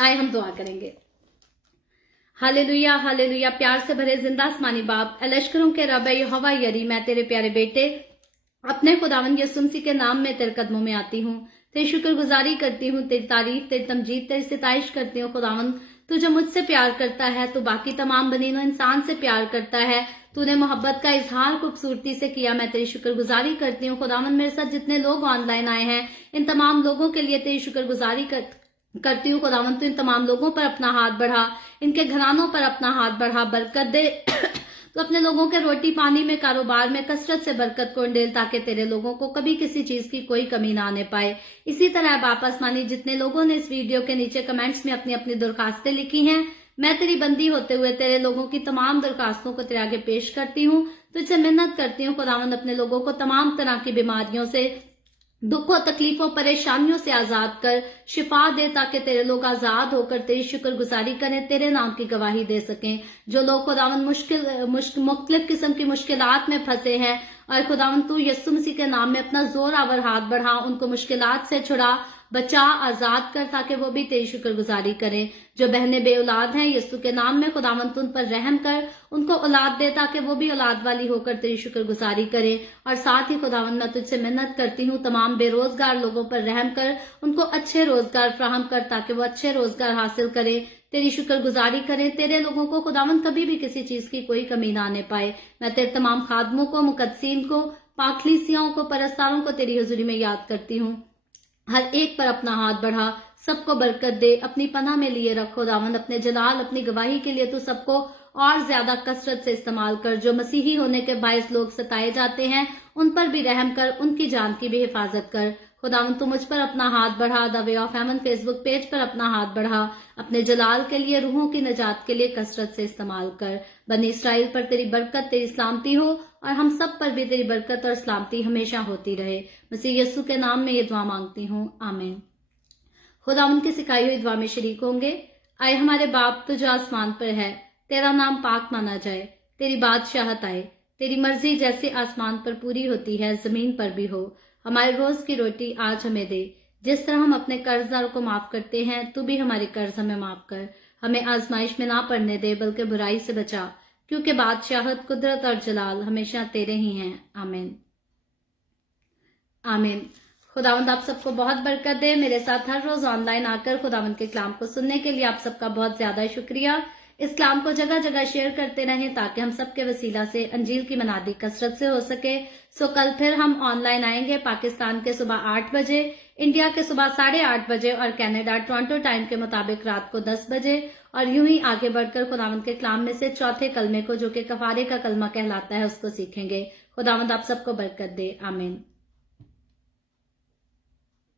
आए हम दुआ करेंगे। Hallelujah hallelujah. प्यार से भरे जिंदा आसमानी बाप, लश्करों के रब यहोवा यरी, मैं तेरे प्यारे बेटे अपने खुदावन यीशु मसीह के नाम में तेरे कदमों में आती हूँ, तेरी शुक्रगुजारी करती हूँ, तेरी तारीफ, तेरी तमजीद, तेरी सिताइश करती हूँ। खुदावन तू जो मुझसे प्यार करता है, तू बाकी तमाम बनीनो इंसान से प्यार करता है, तूने मोहब्बत का इजहार खूबसूरती से किया, मैं तेरी शुक्रगुजारी करती हूँ। खुदावन मेरे साथ जितने लोग ऑनलाइन आए हैं, इन तमाम लोगों के लिए तेरी शुक्रगुजारी करती हूँ। खुदावन तू इन तमाम लोगों पर अपना हाथ बढ़ा, इनके घरानों पर अपना हाथ बढ़ा, बरकत दे। तो अपने लोगों के रोटी पानी में, कारोबार में कसरत से बरकत को उंडेल, ताकि तेरे लोगों को कभी किसी चीज की कोई कमी ना आने पाए। इसी तरह बाप आसमानी, जितने लोगों ने इस वीडियो के नीचे कमेंट्स में अपनी अपनी दरखास्तें लिखी हैं, मैं तेरी बंदी होते हुए तेरे लोगों की तमाम दरखास्तों को तेरे आगे पेश करती हूँ। तुझसे मिन्नत करती हूँ खुदावंद, अपने लोगों को तमाम तरह की बीमारियों से, दुखों, तकलीफों, परेशानियों से आजाद कर, शिफा दे, ताकि तेरे लोग आजाद होकर तेरी शुक्रगुजारी करें, तेरे नाम की गवाही दे सकें। जो लोग खुदावन मुख्तलिफ किस्म की मुश्किलात में फंसे हैं, और खुदावन तू यीशु मसीह के नाम में अपना जोर आवर हाथ बढ़ा, उनको मुश्किलात से छुड़ा, बचा, आजाद कर, ताकि वो भी तेरी शुक्रगुजारी करें। जो बहनें बे औलाद हैं, यीशु के नाम में खुदावंत उन पर रहम कर, उनको औलाद दे, ताकि वो भी औलाद वाली होकर तेरी शुक्रगुजारी करें। और साथ ही खुदावंत मैं तुझसे मिन्नत करती हूँ, तमाम बेरोजगार लोगों पर रहम कर, उनको अच्छे रोजगार फ्राहम कर, ताकि वो अच्छे रोजगार हासिल करें, तेरी शुक्रगुजारी करें। तेरे लोगों को खुदावंत कभी भी किसी चीज की कोई कमी ना आने पाए। मैं तेरे तमाम खादमों को, मुकद्दसीन को, पाखलीसियों को, परस्तारों को तेरी हुजूरी में याद करती हूँ। हर एक पर अपना हाथ बढ़ा, सबको बरकत दे, अपनी पनाह में लिए रखो खुदावंद। अपने जलाल, अपनी गवाही के लिए तू सबको और ज्यादा कसरत से इस्तेमाल कर। जो मसीही होने के बायस लोग सताए जाते हैं, उन पर भी रहम कर, उनकी जान की भी हिफाजत कर। खुदावंद तू मुझ पर अपना हाथ बढ़ा, the Way of Heaven Facebook page पर अपना हाथ बढ़ा, अपने जलाल के लिए, रूहों की नजात के लिए कसरत से इस्तेमाल कर। बनी इसराइल पर तेरी बरकत, तेरी सलामती हो, और हम सब पर भी तेरी बरकत और सलामती हमेशा होती रहे। मसीह यीशु के नाम में ये दुआ मांगती हूँ, आमीन। खुदावंद की सिखाई हुई दुआ में शरीक होंगे। आए हमारे बाप तू जो आसमान पर है, तेरा नाम पाक माना जाए, तेरी बादशाहत आए, तेरी मर्जी जैसे आसमान पर पूरी होती है जमीन पर भी हो। हमारे रोज की रोटी आज हमें दे, जिस तरह हम अपने कर्जदारों को माफ करते हैं, तू भी हमारे कर्ज हमें माफ कर। हमें आजमाइश में ना पड़ने दे, बल्कि बुराई से बचा, کیونکہ بادشاہت، قدرت اور جلال ہمیشہ تیرے ہی ہیں، آمین آمین۔ خداوند آپ سب کو بہت برکت دے۔ میرے ساتھ ہر روز آن لائن آ کر خداوند کے کلام کو سننے کے لیے آپ سب کا بہت زیادہ شکریہ۔ اس کلام کو جگہ جگہ شیئر کرتے رہیں تاکہ ہم سب کے وسیلہ سے انجیل کی منادی کثرت سے ہو سکے۔ کل پھر ہم آن لائن آئیں گے، پاکستان کے صبح 8 بجے، انڈیا کے صبح 8:30 بجے اور کینیڈا ٹورانٹو ٹائم کے مطابق رات کو 10 بجے، اور یوں ہی آگے بڑھ کر خداوند کے کلام میں سے چوتھے کلمے کو جو کہ کفارے کا کلمہ کہلاتا ہے اس کو سیکھیں گے۔ خداوند آپ سب کو برکت دے، آمین۔